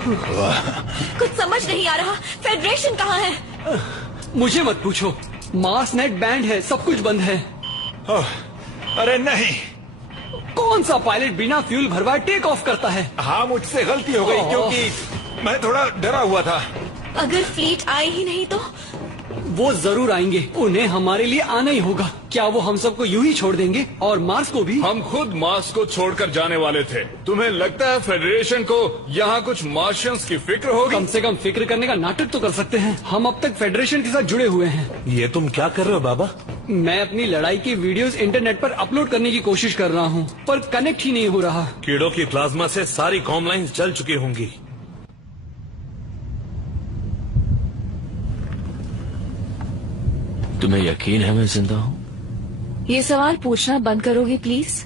कुछ समझ नहीं आ रहा। फेडरेशन कहाँ है? मुझे मत पूछो, मार्स नेट बैंड है, सब कुछ बंद है। अरे नहीं, कौन सा पायलट बिना फ्यूल भरवाए टेक ऑफ करता है? हाँ, मुझसे गलती हो गई क्योंकि मैं थोड़ा डरा हुआ था। अगर फ्लीट आए ही नहीं तो? वो जरूर आएंगे, उन्हें हमारे लिए आना ही होगा। क्या वो हम सबको यूं ही छोड़ देंगे और मार्स को भी? हम खुद मार्स को छोड़कर जाने वाले थे। तुम्हें लगता है फेडरेशन को यहाँ कुछ मार्शियंस की फिक्र होगी? कम से कम फिक्र करने का नाटक तो कर सकते हैं। हम अब तक फेडरेशन के साथ जुड़े हुए हैं। ये तुम क्या कर रहे हो बाबा? मैं अपनी लड़ाई की वीडियोस इंटरनेट पर अपलोड करने की कोशिश कर रहा हूँ, पर कनेक्ट ही नहीं हो रहा। कीड़ों की प्लाज्मा से सारी कॉम लाइन्स जल चुकी होंगी। तुम्हें यकीन है मैं जिंदा हूँ? ये सवाल पूछना बंद करोगे प्लीज?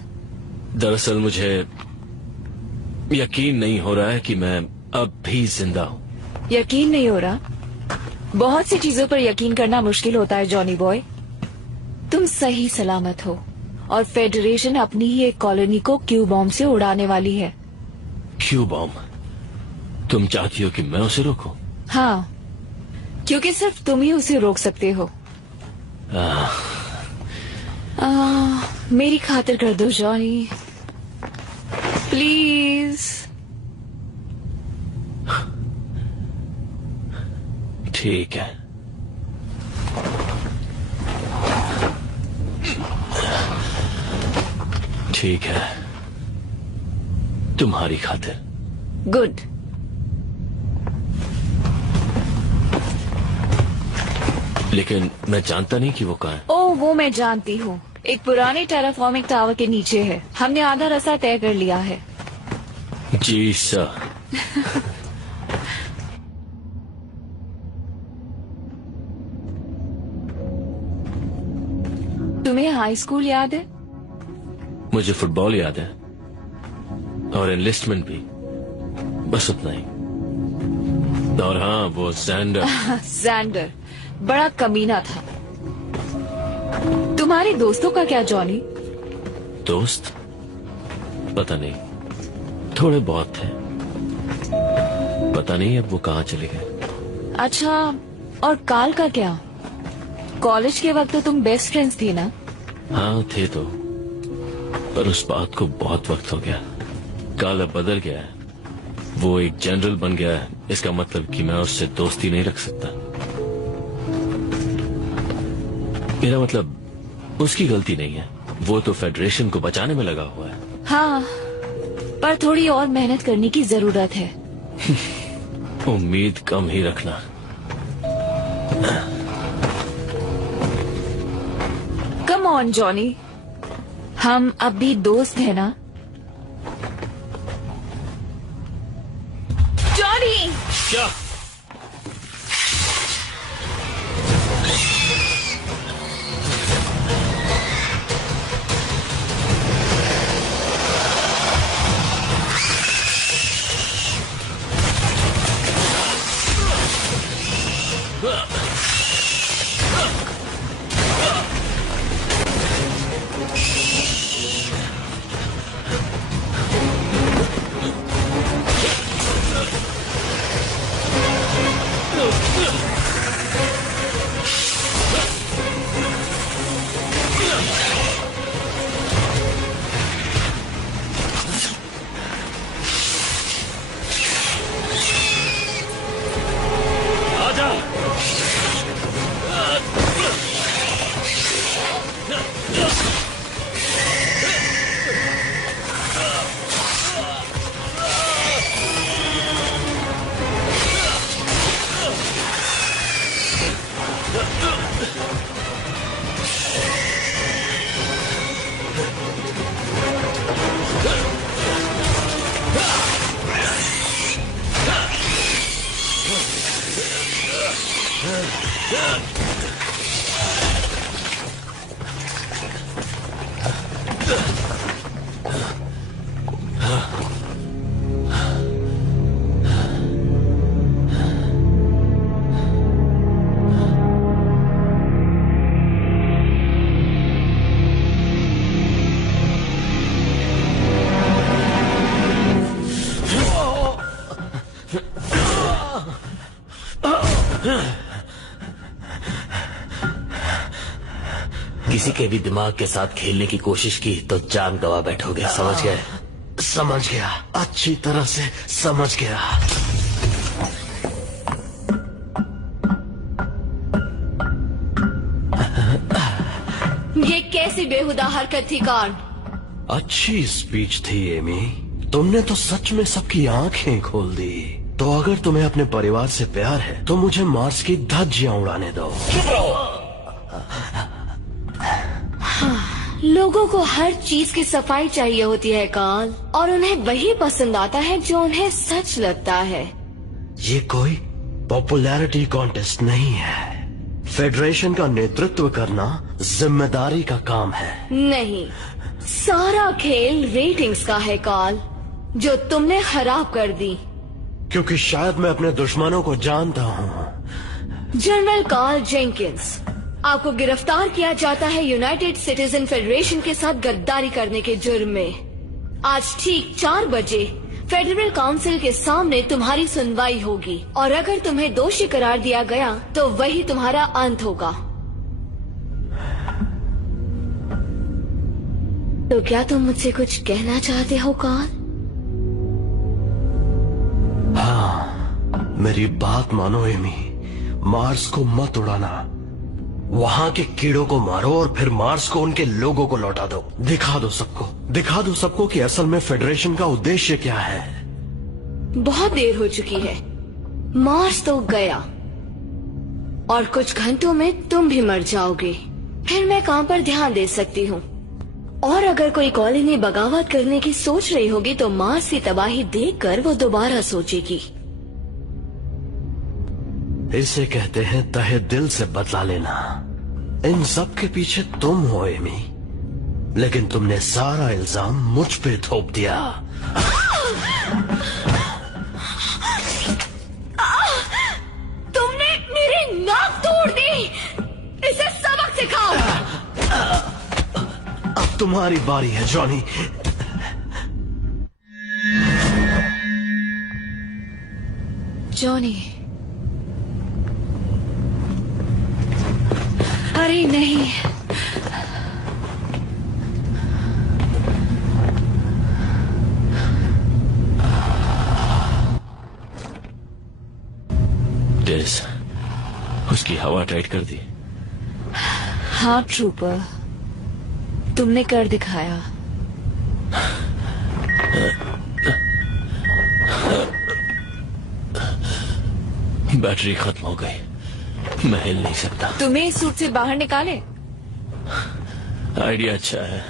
दरअसल मुझे यकीन नहीं हो रहा है कि मैं अब भी जिंदा हूँ। यकीन नहीं हो रहा? बहुत सी चीजों पर यकीन करना मुश्किल होता है जॉनी बॉय। तुम सही सलामत हो और फेडरेशन अपनी ही एक कॉलोनी को क्यू बॉम्ब से उड़ाने वाली है। Q bomb? तुम चाहती हो कि मैं उसे रोकूं? हाँ, क्योंकि सिर्फ तुम ही उसे रोक सकते हो। मेरी खातिर कर दो जॉनी, प्लीज। ठीक है। ठीक है, तुम्हारी खातिर। गुड। लेकिन मैं जानता नहीं कि वो कहाँ है। ओह, वो मैं जानती हूँ। एक पुराने टेराफॉर्मिंग टावर के नीचे है। हमने आधा रास्ता तय कर लिया है। जी सर। तुम्हें हाई स्कूल याद है? मुझे फुटबॉल याद है और एनलिस्टमेंट भी, बस उतना ही। और हाँ, वो सैंडर। सैंडर बड़ा कमीना था। तुम्हारे दोस्तों का क्या जॉनी? दोस्त? पता नहीं, थोड़े बहुत थे। पता नहीं अब वो कहाँ चले गए। अच्छा, और काल का क्या? कॉलेज के वक्त तो तुम बेस्ट फ्रेंड्स थी ना? हाँ थे तो, पर उस बात को बहुत वक्त हो गया। काल अब बदल गया है, वो एक जनरल बन गया है। इसका मतलब कि मैं उससे दोस्ती नहीं रख सकता। मेरा मतलब उसकी गलती नहीं है, वो तो फेडरेशन को बचाने में लगा हुआ है। हाँ, पर थोड़ी और मेहनत करने की जरूरत है। उम्मीद कम ही रखना। कम ऑन जॉनी, हम अब भी दोस्त हैं ना? जॉनी! क्या? किसी के भी दिमाग के साथ खेलने की कोशिश की तो जान गवा बैठोगे, समझ गए? समझ गया, अच्छी तरह से समझ गया। ये कैसी बेहुदा हरकत थी कार्ल? अच्छी स्पीच थी एमी, तुमने तो सच में सबकी आंखें खोल दी। तो अगर तुम्हें अपने परिवार से प्यार है तो मुझे मार्स की धज्जियां उड़ाने दो। लोगों को हर चीज की सफाई चाहिए होती है कार्ल, और उन्हें वही पसंद आता है जो उन्हें सच लगता है। ये कोई पॉपुलैरिटी कॉन्टेस्ट नहीं है। फेडरेशन का नेतृत्व करना जिम्मेदारी का काम है। नहीं, सारा खेल रेटिंग्स का है कार्ल, जो तुमने खराब कर दी। क्योंकि शायद मैं अपने दुश्मनों को जानता हूँ। जनरल कार्ल जेंकिंस, आपको गिरफ्तार किया जाता है यूनाइटेड सिटीजन फेडरेशन के साथ गद्दारी करने के जुर्म में। आज ठीक 4 बजे फेडरल काउंसिल के सामने तुम्हारी सुनवाई होगी, और अगर तुम्हें दोषी करार दिया गया तो वही तुम्हारा अंत होगा। तो क्या तुम मुझसे कुछ कहना चाहते हो कार्ल? हाँ, मेरी बात मानो एमी, मार्स को मत उड़ाना। वहां के कीड़ों को मारो और फिर मार्स को उनके लोगों को लौटा दो। दिखा दो सबको कि असल में फेडरेशन का उद्देश्य क्या है। बहुत देर हो चुकी है, मार्स तो गया, और कुछ घंटों में तुम भी मर जाओगे। फिर मैं काम पर ध्यान दे सकती हूँ। और अगर कोई कॉलोनी बगावत करने की सोच रही होगी तो मार्स की तबाही देखकर वो दोबारा सोचेगी। इसे कहते हैं तहे दिल से बदला लेना। इन सब के पीछे तुम हो एमी, लेकिन तुमने सारा इल्जाम मुझ पे थोप दिया। तुमने मेरी नाक तोड़ दी। इसे सबक सिखाओ। अब तुम्हारी बारी है जॉनी। जॉनी, अरे नहीं, डेस, उसकी हवा टाइट कर दी। हाँ ट्रूपर, तुमने कर दिखाया। बैटरी खत्म हो गई, मैं हिल नहीं सकता। तुम्हें इस सूट से बाहर निकाले? आइडिया अच्छा है।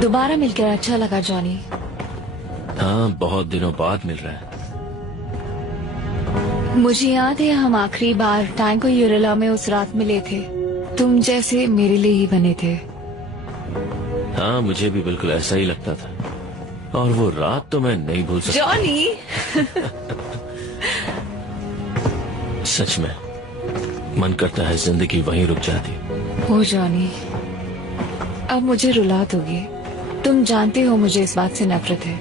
दोबारा मिलकर अच्छा लगा जॉनी। हाँ, बहुत दिनों बाद मिल रहा है। मुझे याद है हम आखिरी बार टैंको यूरेला में उस रात मिले थे। तुम जैसे मेरे लिए ही बने थे। हाँ, मुझे भी बिल्कुल ऐसा ही लगता था, और वो रात तो मैं नहीं भूल सकता। जॉनी सच में मन करता है जिंदगी वहीं रुक जाती। ओ जॉनी, अब मुझे रुला दोगे। तुम जानते हो मुझे इस बात से नफरत है।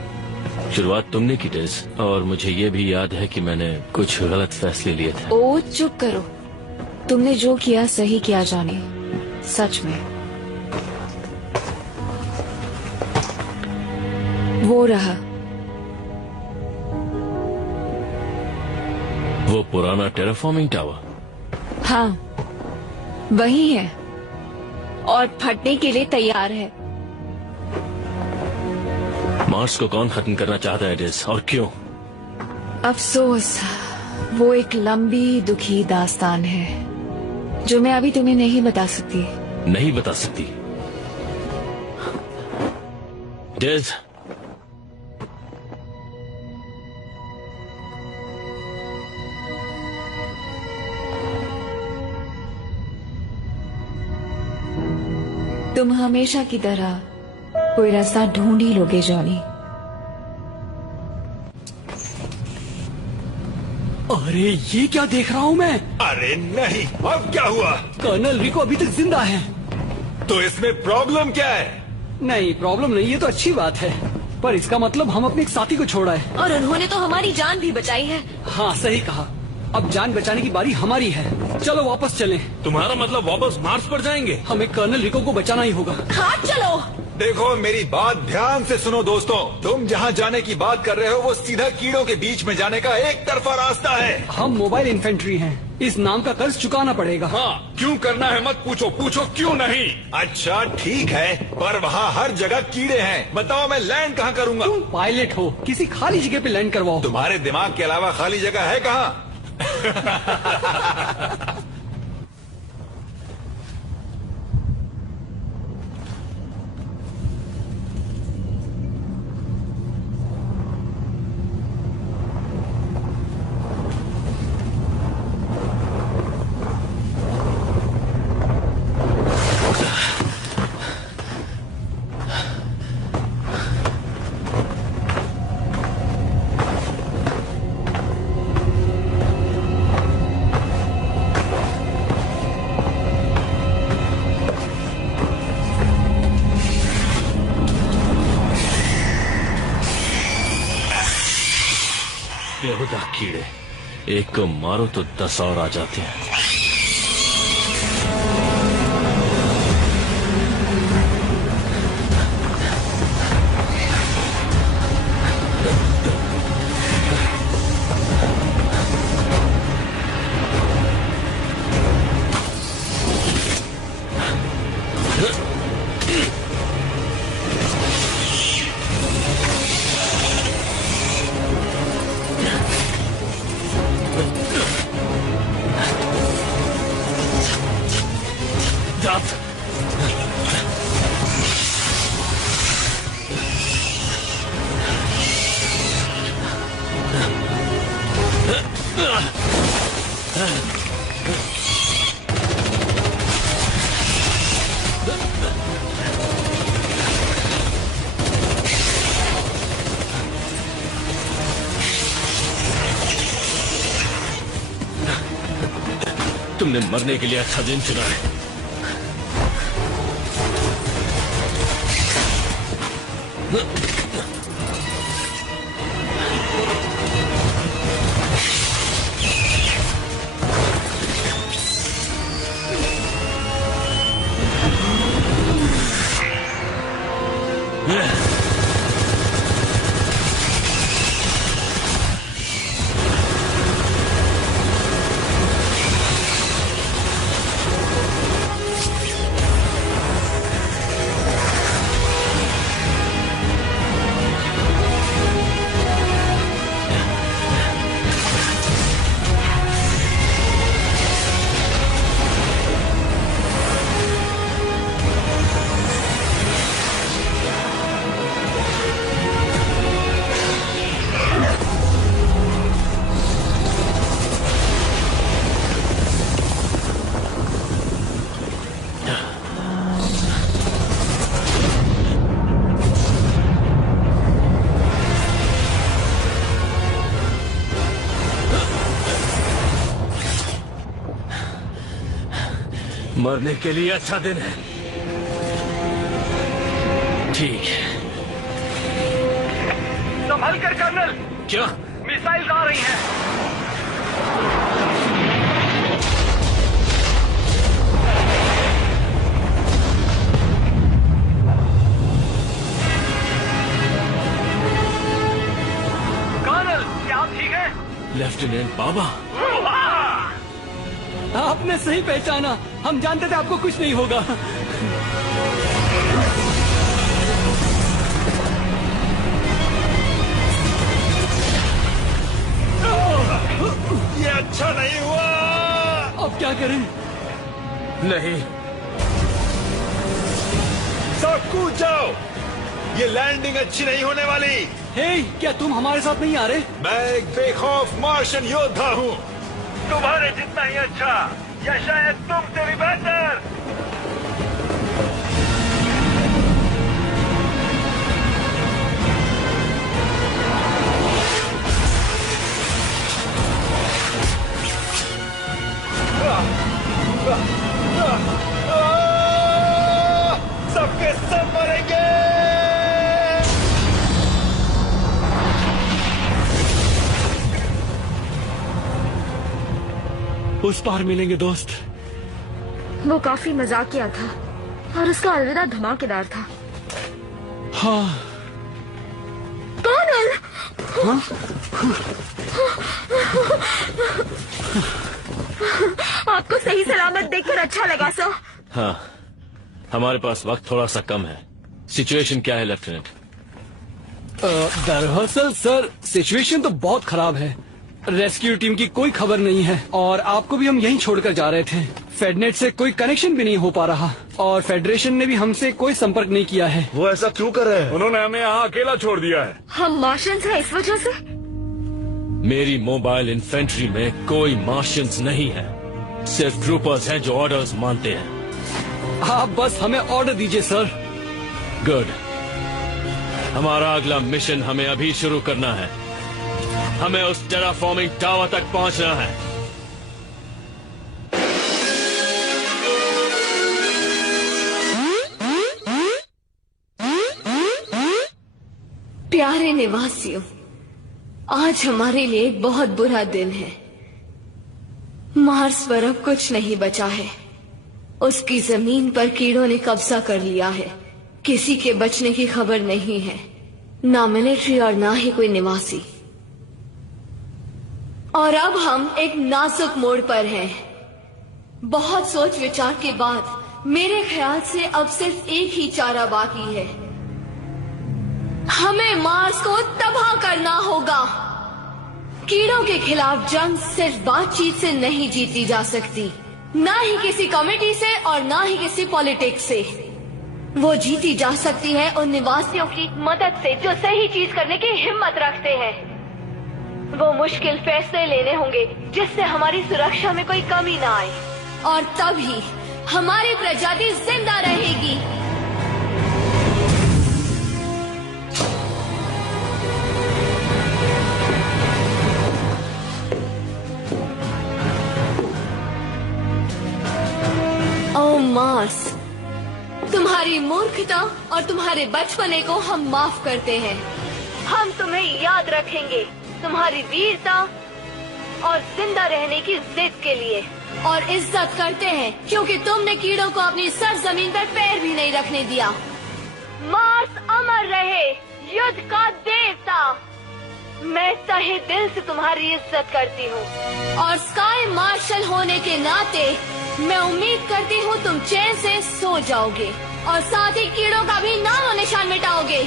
शुरुआत तुमने की डेज, और मुझे ये भी याद है कि मैंने कुछ गलत फैसले लिए थे। ओ चुप करो, तुमने जो किया सही किया जॉनी, सच में। वो रहा, वो पुराना टेराफॉर्मिंग टावर। हाँ वही है, और फटने के लिए तैयार है। मार्स को कौन खत्म करना चाहता है डेज, और क्यों? अफसोस, वो एक लंबी दुखी दास्तान है जो मैं अभी तुम्हें नहीं बता सकती। नहीं बता सकती? डेज, तुम हमेशा की तरह कोई रास्ता ढूंढ ही लोगे जॉनी। अरे ये क्या देख रहा हूँ मैं? अरे नहीं, अब क्या हुआ? कर्नल रिको अभी तक जिंदा है। तो इसमें प्रॉब्लम क्या है? नहीं, प्रॉब्लम नहीं, ये तो अच्छी बात है, पर इसका मतलब हम अपने एक साथी को छोड़ा है। और उन्होंने तो हमारी जान भी बचाई है। हाँ सही कहा, अब जान बचाने की बारी हमारी है। चलो वापस चलें। तुम्हारा मतलब वापस मार्स पर जाएंगे? हमें कर्नल रिको को बचाना ही होगा। हाँ चलो। देखो मेरी बात ध्यान से सुनो दोस्तों, तुम जहाँ जाने की बात कर रहे हो वो सीधा कीड़ों के बीच में जाने का एक तरफा रास्ता है। हम मोबाइल इन्फेंट्री हैं, इस नाम का कर्ज चुकाना पड़ेगा। हाँ, क्यों करना है मत पूछो, पूछो क्यों नहीं। अच्छा ठीक है, पर वहाँ हर जगह कीड़े हैं। बताओ मैं लैंड कहाँ करूँगा? तुम पायलट हो, किसी खाली जगह पे लैंड करवाओ। तुम्हारे दिमाग के अलावा खाली जगह है कहाँ? बेहुदा कीड़े, एक को मारो तो 10 और आ जाते हैं। तुमने मरने के लिए अच्छा दिन चुना है। मरने के लिए अच्छा दिन है। ठीक है। संभल कर कर्नल। क्या? मिसाइल्स आ रही हैं। कर्नल, क्या आप ठीक हैं? लेफ्टिनेंट बाबा, आपने सही पहचाना, हम जानते थे आपको कुछ नहीं होगा। ये अच्छा नहीं हुआ। अब क्या करें? नहीं, सब कूद जाओ, ये लैंडिंग अच्छी नहीं होने वाली। हे, क्या तुम हमारे साथ नहीं आ रहे? मैं एक बेखौफ मार्शन योद्धा हूँ। तुम्हारे जितना ही अच्छा या शायद तुमसे भी बेहतर। सबके सब मरेंगे। उस पार मिलेंगे दोस्त। वो काफी मजाकिया था और उसका अलविदा धमाकेदार था। हाँ। कर्नल! हाँ? आपको सही सलामत देखकर अच्छा लगा सर। हाँ, हमारे पास वक्त थोड़ा सा कम है। सिचुएशन क्या है लेफ्टिनेंट? दरअसल सर सिचुएशन तो बहुत खराब है। रेस्क्यू टीम की कोई खबर नहीं है और आपको भी हम यहीं छोड़कर जा रहे थे। फेडनेट से कोई कनेक्शन भी नहीं हो पा रहा और फेडरेशन ने भी हमसे कोई संपर्क नहीं किया है। वो ऐसा क्यों कर रहे हैं? उन्होंने हमें यहाँ अकेला छोड़ दिया है। हम मार्शियंस हैं इस वजह से? मेरी मोबाइल इन्फेंट्री में कोई मार्शियंस नहीं है, सिर्फ ट्रूपर्स हैं जो ऑर्डर्स मानते हैं। आप बस हमें ऑर्डर दीजिए सर। गुड। हमारा अगला मिशन हमें अभी शुरू करना है। हमें उस टेराफॉर्मिंग टावर तक पहुंचना है। प्यारे निवासियों, आज हमारे लिए एक बहुत बुरा दिन है। मार्स पर अब कुछ नहीं बचा है। उसकी जमीन पर कीड़ों ने कब्जा कर लिया है। किसी के बचने की खबर नहीं है, ना मिलिट्री और ना ही कोई निवासी। और अब हम एक नाजुक मोड़ पर हैं। बहुत सोच विचार के बाद मेरे ख्याल से अब सिर्फ एक ही चारा बाकी है। हमें मार्स को तबाह करना होगा। कीड़ों के खिलाफ जंग सिर्फ बातचीत से नहीं जीती जा सकती, ना ही किसी कमेटी से और ना ही किसी पॉलिटिक्स से। वो जीती जा सकती है उन निवासियों की मदद से जो सही चीज करने की हिम्मत रखते हैं। वो मुश्किल फैसले लेने होंगे जिससे हमारी सुरक्षा में कोई कमी ना आए, और तभी हमारी प्रजाति जिंदा रहेगी। ओ मार्स, तुम्हारी मूर्खता और तुम्हारे बचपने को हम माफ करते हैं। हम तुम्हें याद रखेंगे तुम्हारी वीरता और जिंदा रहने की जिद के लिए, और इज्जत करते हैं क्योंकि तुमने कीड़ों को अपनी सरजमीन पर पैर भी नहीं रखने दिया। मार्स अमर रहे, युद्ध का देवता। मैं तहे दिल से तुम्हारी इज्जत करती हूँ, और स्काई मार्शल होने के नाते मैं उम्मीद करती हूँ तुम चैन से सो जाओगे और साथ ही कीड़ों का भी नामो निशान मिटाओगे।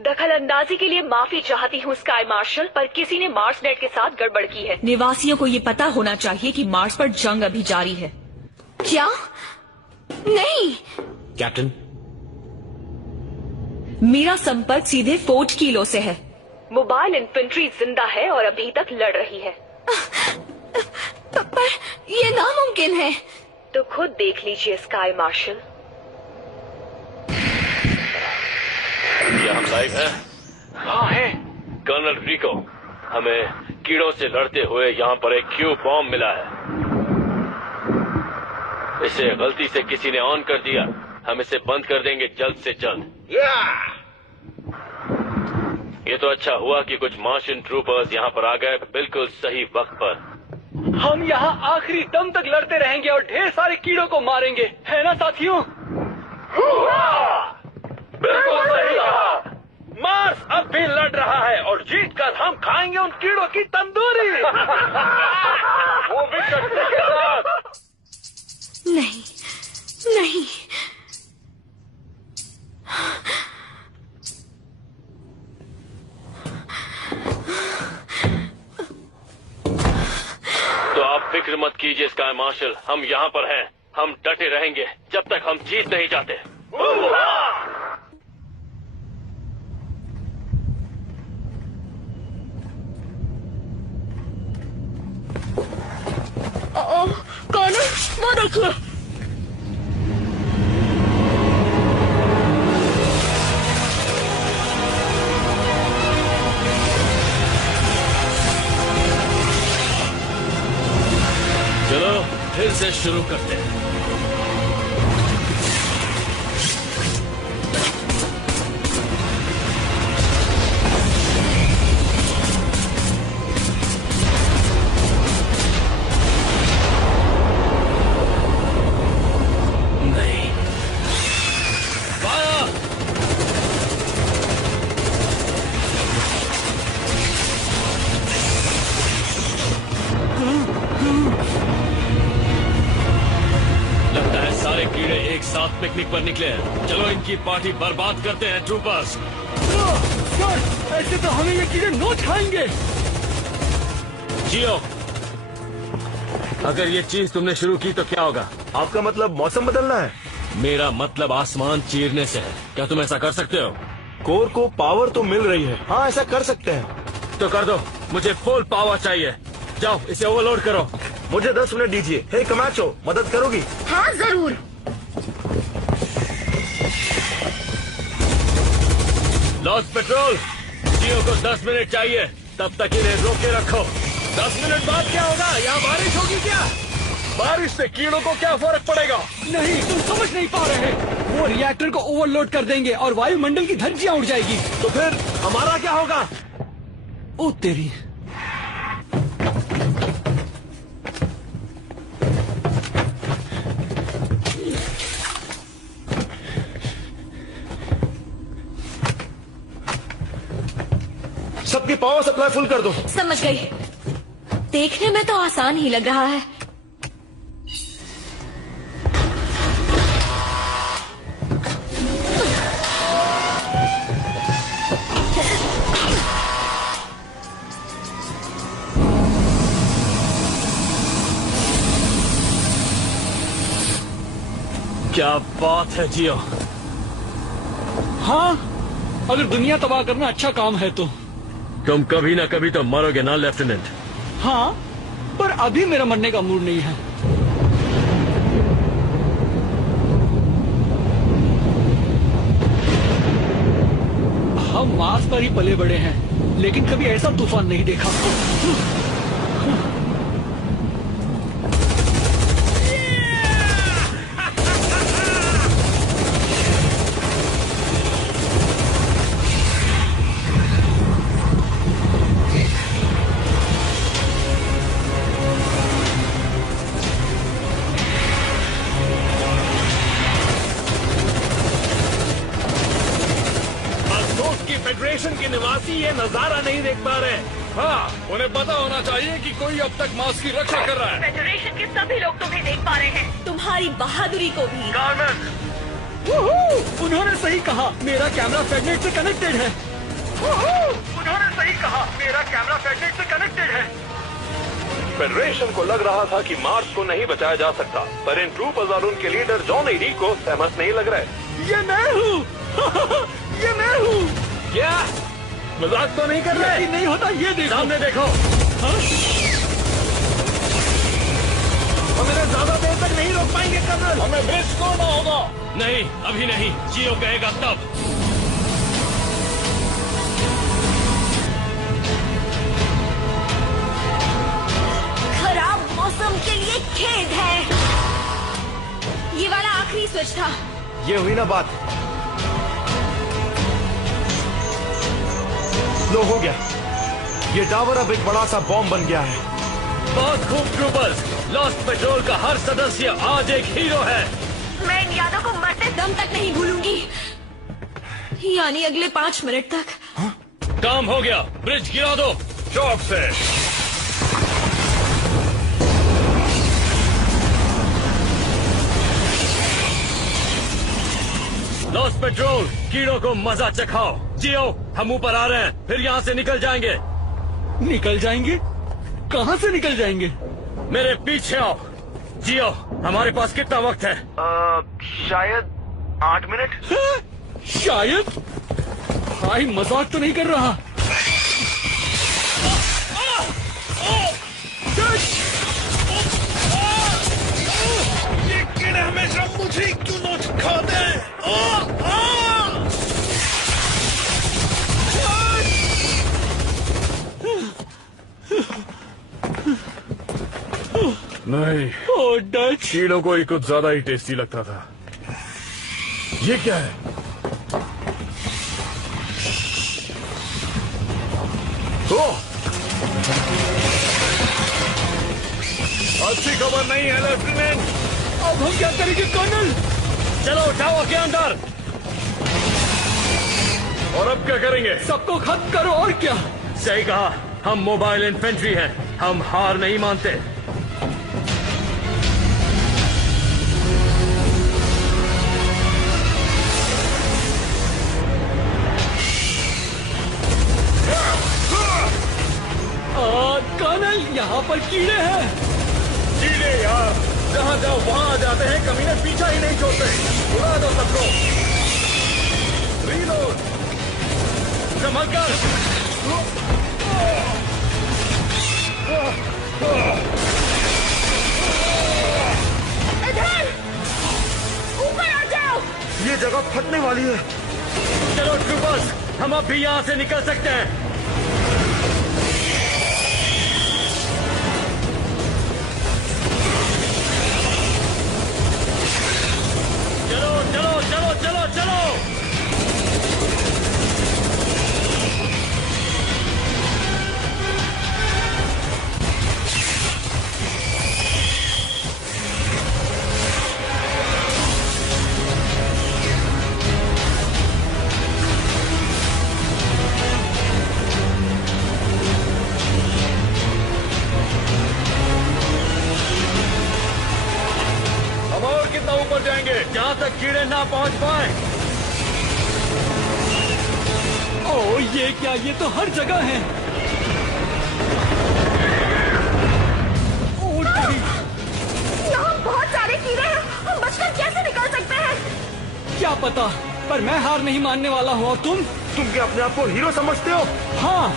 दखलंदाजी के लिए माफी चाहती हूँ स्काई मार्शल, पर किसी ने मार्स नेट के साथ गड़बड़ की है। निवासियों को ये पता होना चाहिए कि मार्स पर जंग अभी जारी है। क्या? नहीं। कैप्टन, मेरा संपर्क सीधे फोर्ट कीलो से है। मोबाइल इन्फेंट्री जिंदा है और अभी तक लड़ रही है। पर ये नामुमकिन है। तो खुद देख लीजिए स्काई मार्शल। क्या हम लाइव हैं? हाँ है। कर्नल रिको, हमें कीड़ों से लड़ते हुए यहाँ पर एक क्यू बॉम्ब मिला है। इसे गलती से किसी ने ऑन कर दिया। हम इसे बंद कर देंगे जल्द से जल्द। ये तो अच्छा हुआ कि कुछ मार्शियन ट्रूपर्स यहाँ पर आ गए बिल्कुल सही वक्त पर। हम यहाँ आखिरी दम तक लड़ते रहेंगे और ढेर सारे कीड़ों को मारेंगे, है ना साथियों? बिल्कुल सही कहा। मार्स अब भी लड़ रहा है और जीतकर हम खाएंगे उन कीड़ों की तंदूरी। वो भी शक्ति के साथ। नहीं, नहीं। फिक्र मत कीजिए स्काई मार्शल, हम यहाँ पर हैं। हम डटे रहेंगे जब तक हम जीत नहीं जाते। कौन है? वो देखिए। चलो फिर से शुरू करते हैं। पिकनिक पर निकले हैं। चलो इनकी पार्टी बर्बाद करते हैं ट्रूपर्स। सर, ऐसे तो हमें ये कीड़े नोच खाएंगे। जियो, अगर ये चीज तुमने शुरू की तो क्या होगा? आपका मतलब मौसम बदलना है? मेरा मतलब आसमान चीरने से है। क्या तुम ऐसा कर सकते हो? कोर को पावर तो मिल रही है। हाँ, ऐसा कर सकते हैं। तो कर दो, मुझे फुल पावर चाहिए। जाओ इसे ओवरलोड करो। मुझे 10 मिनट दीजिए। हे कमाचो, मदद करोगी? हाँ जरूर। लॉस पेट्रोल, जियो को 10 मिनट चाहिए, तब तक इन्हें रोक के रखो। 10 मिनट बाद क्या होगा? यहाँ बारिश होगी क्या? बारिश से कीड़ों को क्या फर्क पड़ेगा? नहीं, तुम समझ नहीं पा रहे। वो रिएक्टर को ओवरलोड कर देंगे और वायुमंडल की धज्जियां उड़ जाएगी। तो फिर हमारा क्या होगा? ओ तेरी। सबकी पावर सप्लाई फुल कर दो। समझ गई। देखने में तो आसान ही लग रहा है। क्या बात है जियो। हाँ, अगर दुनिया तबाह करना अच्छा काम है तो तुम कभी ना कभी तो मरोगे ना लेफ्टिनेंट। हाँ, पर अभी मेरा मरने का मूड नहीं है। हम मार्स पर ही पले बड़े हैं, लेकिन कभी ऐसा तूफान नहीं देखा। फेडरेशन के निवासी ये नजारा नहीं देख पा रहे। हाँ, उन्हें पता होना चाहिए कि कोई अब तक मार्स की रक्षा कर रहा है। फेडरेशन के सभी लोग तुम्हें देख पा रहे हैं, तुम्हारी बहादुरी को भी। उन्होंने सही कहा, मेरा कैमरा फेडनेट से कनेक्टेड है। उन्होंने सही कहा, मेरा कैमरा फेडनेट से कनेक्टेड है। फेडरेशन को लग रहा था कि मार्स को नहीं बचाया जा सकता, पर इन ट्रूपर्स और उनके लीडर जॉन एडी को सहमत नहीं लग रहा है। ये मैं हूँ। ये मैं हूँ। क्या मजाक तो नहीं कर रहे? नहीं होता, ये देखो। सामने देखो। हम इन्हें ज्यादा देर तक नहीं रोक पाएंगे कर्नल। हमें ब्रिज तोड़ना होगा। नहीं, अभी नहीं। जियो कहेगा तब। खराब मौसम के लिए खेद है। ये वाला आखिरी स्विच था। ये हुई ना बात। लो, हो गया। ये टावर अब एक बड़ा सा बॉम्ब बन गया है। बहुत खूब ट्रूपर्स। लॉस्ट पेट्रोल का हर सदस्य आज एक हीरो है। मैं इन यादों को मरते दम तक नहीं भूलूंगी, यानी अगले 5 मिनट तक। हाँ? काम हो गया, ब्रिज गिरा दो। चौक से। लॉस्ट पेट्रोल, कीड़ों को मजा चखाओ। जियो, हम ऊपर आ रहे हैं, फिर यहाँ से निकल जाएंगे। निकल जाएंगे? कहाँ से निकल जाएंगे? मेरे पीछे आओ। जियो, हमारे पास कितना वक्त है? शायद 8 मिनट। शायद? भाई मजाक तो नहीं कर रहा? ये कीड़े हमेशा मुझे क्यों नोच खाते हैं? नहीं, कीड़ों को ही कुछ ज्यादा ही टेस्टी लगता था। ये क्या है? अच्छी खबर नहीं है लेफ्टिनेंट। अब हम क्या करेंगे कर्नल? चलो टावर के अंदर। और अब क्या करेंगे? सबको खत्म करो और क्या? सही कहा, हम मोबाइल इन्फेंट्री हैं, हम हार नहीं मानते। कर्नल, यहाँ पर कीड़े हैं। कीड़े यार, जहाँ जाओ वहाँ आ जाते हैं, कमीने पीछा ही नहीं छोड़ते। उड़ा दो सबको। रीलोड। संभल कर। इधर ऊपर आ जाओ। ये जगह फटने वाली है। चलो ट्रूपर्स, हम अब भी यहाँ से निकल सकते हैं। चलो चलो चलो चलो चलो। हम और कितना ऊपर जाएंगे? जहाँ तक कीड़े ना पहुँच पाए। ओ ये क्या? ये तो हर जगह है। यहाँ बहुत सारे कीड़े हैं, हम बचकर कैसे निकल सकते हैं? क्या पता, पर मैं हार नहीं मानने वाला हूँ। और तुम क्या अपने आप को हीरो समझते हो? हाँ,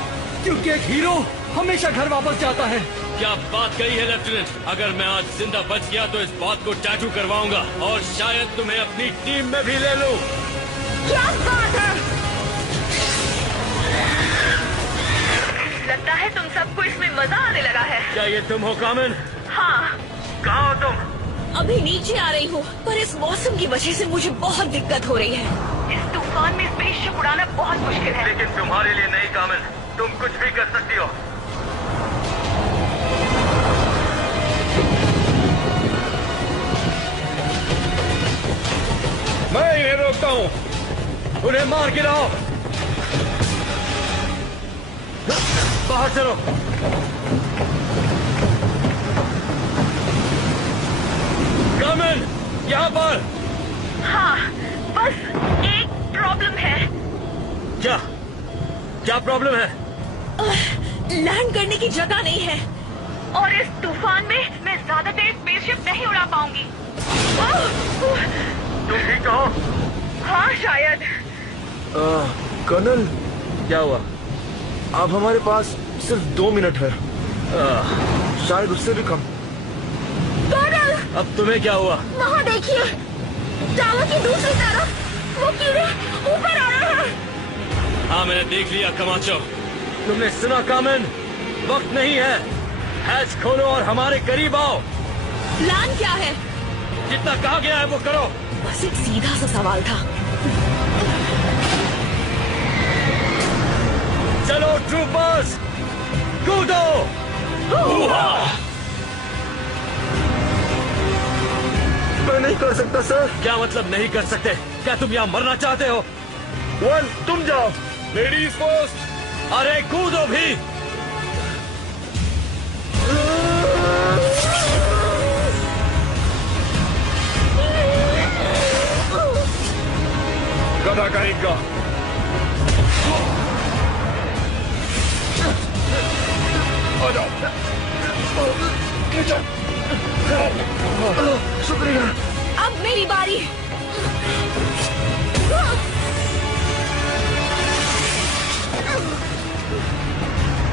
क्योंकि एक हीरो हमेशा घर वापस जाता है। क्या बात कही है लेफ्टिनेंट। अगर मैं आज जिंदा बच गया तो इस बात को टैटू करवाऊंगा और शायद तुम्हें अपनी टीम में भी ले लूं। क्या बात है? लगता है तुम सबको इसमें मजा आने लगा है। क्या ये तुम हो कामिन? हाँ। कहाँ हो तुम? अभी नीचे आ रही हूँ, पर इस मौसम की वजह से मुझे बहुत दिक्कत हो रही है। इस तूफान में स्पेसशिप उड़ाना बहुत मुश्किल है। लेकिन तुम्हारे लिए नहीं कामिन, तुम कुछ भी कर सकती हो। मैं इन्हें रोकता हूँ। उन्हें मार गिराओ। बाहर चलो। कामिन, यहाँ पर। हाँ, बस एक प्रॉब्लम है। क्या? क्या प्रॉब्लम है? लैंड करने की जगह नहीं है। और इस तूफान में मैं ज्यादा देर स्पेसशिप नहीं उड़ा पाऊंगी। तुम ठीक हो? हाँ शायद। कर्नल, क्या हुआ? अब हमारे पास सिर्फ 2 मिनट है। शायद उससे भी कम। कर्नल, अब तुम्हें क्या हुआ? वहाँ देखिए, टावर की दूसरी तरफ वो कीड़े ऊपर आ रहे हैं। हाँ, मैंने देख लिया कमाचो। तुमने सुना कामिन? वक्त नहीं है। हैच खोलो और हमारे करीब आओ। प्लान क्या है? जितना कहा गया है वो करो। बस एक सीधा सा सवाल था। चलो ट्रूपर्स, कूदो। मैं नहीं कर सकता सर। क्या मतलब नहीं कर सकते? क्या तुम यहाँ मरना चाहते हो? वन, तुम जाओ। Ladies first. अरे कूदो भी। गधा कहीं का। आ जाओ।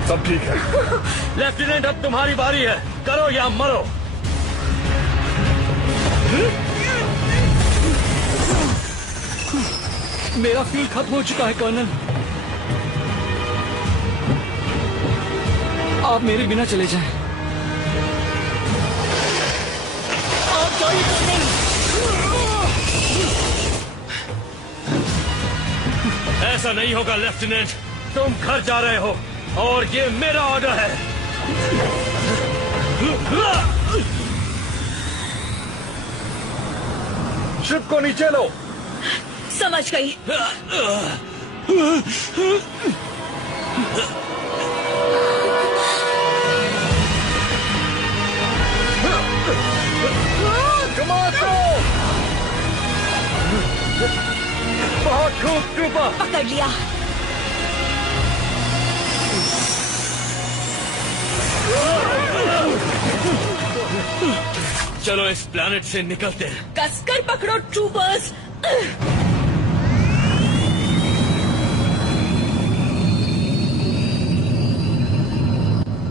सब ठीक है। लेफ्टिनेंट, अब तुम्हारी बारी है, करो या मरो। मेरा फ्यूल खत्म हो चुका है कर्नल। आप मेरे बिना चले जाएं। आप जाइए कर्नल। ऐसा नहीं होगा लेफ्टिनेंट, तुम घर जा रहे हो और ये मेरा ऑर्डर है। शिप को नीचे लो। समझ गई। बहुत खूब ट्रूपर। पकड़ लिया। चलो इस प्लैनेट से निकलते हैं। कसकर पकड़ो ट्रूपर्स।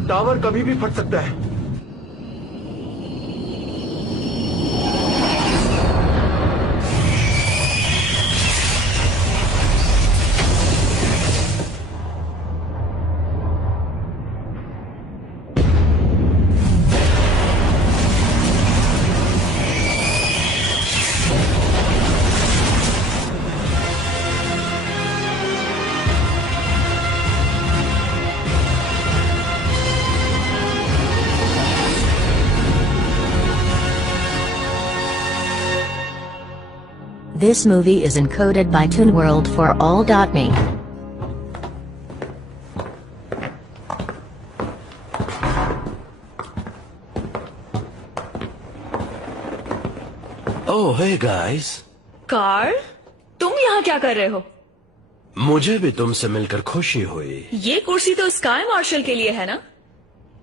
टावर कभी भी फट सकता है। This movie is encoded by Toon World for all.me. Oh, hey guys. Karl, तुम यहाँ क्या कर रहे हो? मुझे भी तुमसे मिलकर खुशी हुई। ये कुर्सी तो स्काई मार्शल के लिए है ना?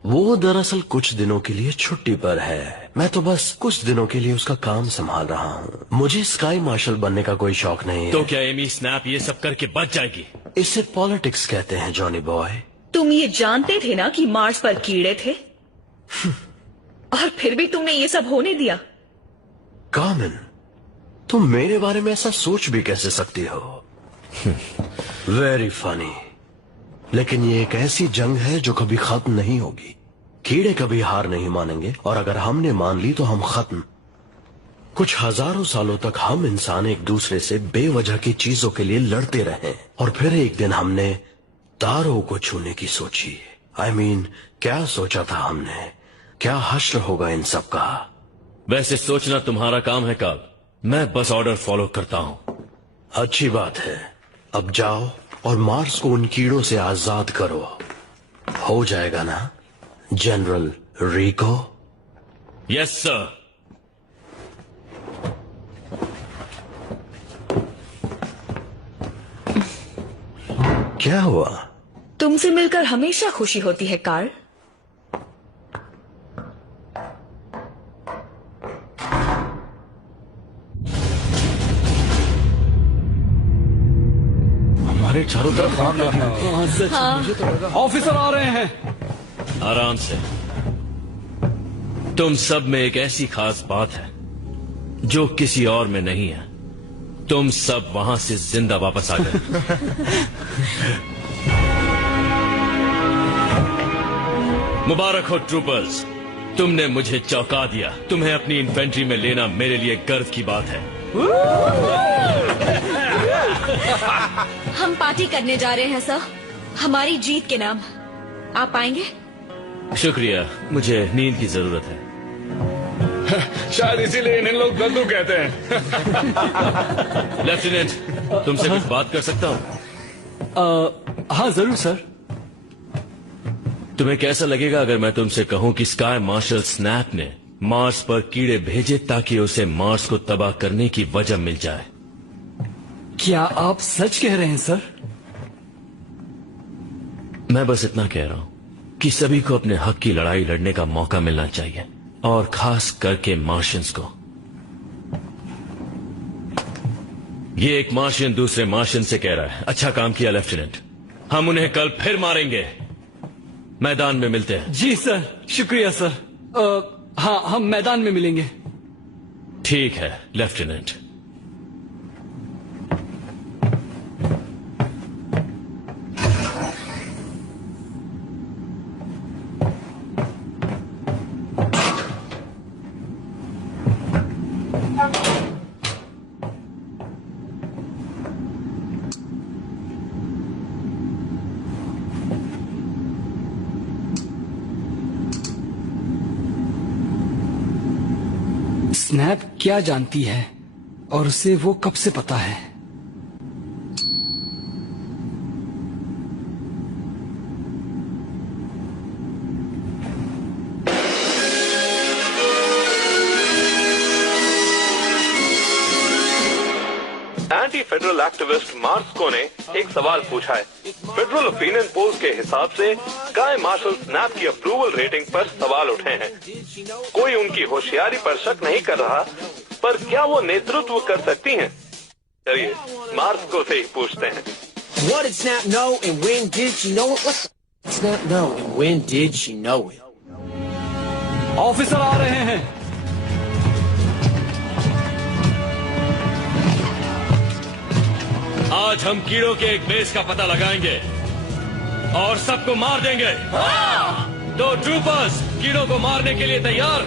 वो दरअसल कुछ दिनों के लिए छुट्टी पर है। मैं तो बस कुछ दिनों के लिए उसका काम संभाल रहा हूँ। मुझे स्काई मार्शल बनने का कोई शौक नहीं है। तो क्या एमी स्नैप ये सब करके बच जाएगी? इसे पॉलिटिक्स कहते हैं जॉनी बॉय। तुम ये जानते थे ना कि मार्स पर कीड़े थे? और फिर भी तुमने ये सब होने दिया। कॉमन, तुम मेरे बारे में ऐसा सोच भी कैसे सकती हो? Very funny. लेकिन ये एक ऐसी जंग है जो कभी खत्म नहीं होगी। कीड़े कभी हार नहीं मानेंगे और अगर हमने मान ली तो हम खत्म। कुछ हजारों सालों तक हम इंसान एक दूसरे से बेवजह की चीजों के लिए लड़ते रहे और फिर एक दिन हमने तारों को छूने की सोची। I mean, क्या सोचा था हमने? क्या हश्र होगा इन सब का? वैसे सोचना तुम्हारा काम है कार्ल, मैं बस ऑर्डर फॉलो करता हूँ। अच्छी बात है, अब जाओ और मार्स को उन कीड़ों से आजाद करो। हो जाएगा ना जनरल रिको? Yes sir. क्या हुआ? तुमसे मिलकर हमेशा खुशी होती है कार्ल। हमारे चारों तरफ ऑफिसर आ रहे हैं। आराम से। तुम सब में एक ऐसी खास बात है जो किसी और में नहीं है। तुम सब वहां से जिंदा वापस आ गए। मुबारक हो ट्रूपर्स, तुमने मुझे चौंका दिया। तुम्हें अपनी इन्फेंट्री में लेना मेरे लिए गर्व की बात है। हम पार्टी करने जा रहे हैं सर, हमारी जीत के नाम। आप आएंगे? शुक्रिया, मुझे नींद की जरूरत है। शायद इसीलिए इन लोग गद्दू कहते हैं। लेफ्टिनेंट, तुमसे कुछ बात कर सकता हूँ? हाँ जरूर सर। तुम्हें कैसा लगेगा अगर मैं तुमसे कहूं कि स्काई मार्शल स्नैप ने मार्स पर कीड़े भेजे ताकि उसे मार्स को तबाह करने की वजह मिल जाए? क्या आप सच कह रहे हैं सर? मैं बस इतना कह रहा हूं कि सभी को अपने हक की लड़ाई लड़ने का मौका मिलना चाहिए, और खास करके मार्शियंस को। ये एक मार्शियन दूसरे मार्शियन से कह रहा है, अच्छा काम किया लेफ्टिनेंट, हम उन्हें कल फिर मारेंगे। मैदान में मिलते हैं। जी सर, शुक्रिया सर। हाँ, हम मैदान में मिलेंगे। ठीक है लेफ्टिनेंट। स्नैप क्या जानती है और उसे वो कब से पता है? एंटी फेडरल एक्टिविस्ट मार्स्को ने एक सवाल पूछा है। फेडरल ओपिनियन पोल्स के हिसाब से स्काई मार्शल स्नैप की अप्रूवल रेटिंग पर सवाल उठे हैं। कोई उनकी होशियारी पर शक नहीं कर रहा, पर क्या वो नेतृत्व कर सकती हैं? चलिए मार्स्को से ही पूछते हैं। What did Snap know and when did she know it? What did Snap know and when did she know it? Officer आ रहे हैं। आज हम कीड़ों के एक बेस का पता लगाएंगे और सबको मार देंगे। तो ट्रूपर्स कीड़ों को मारने के लिए तैयार?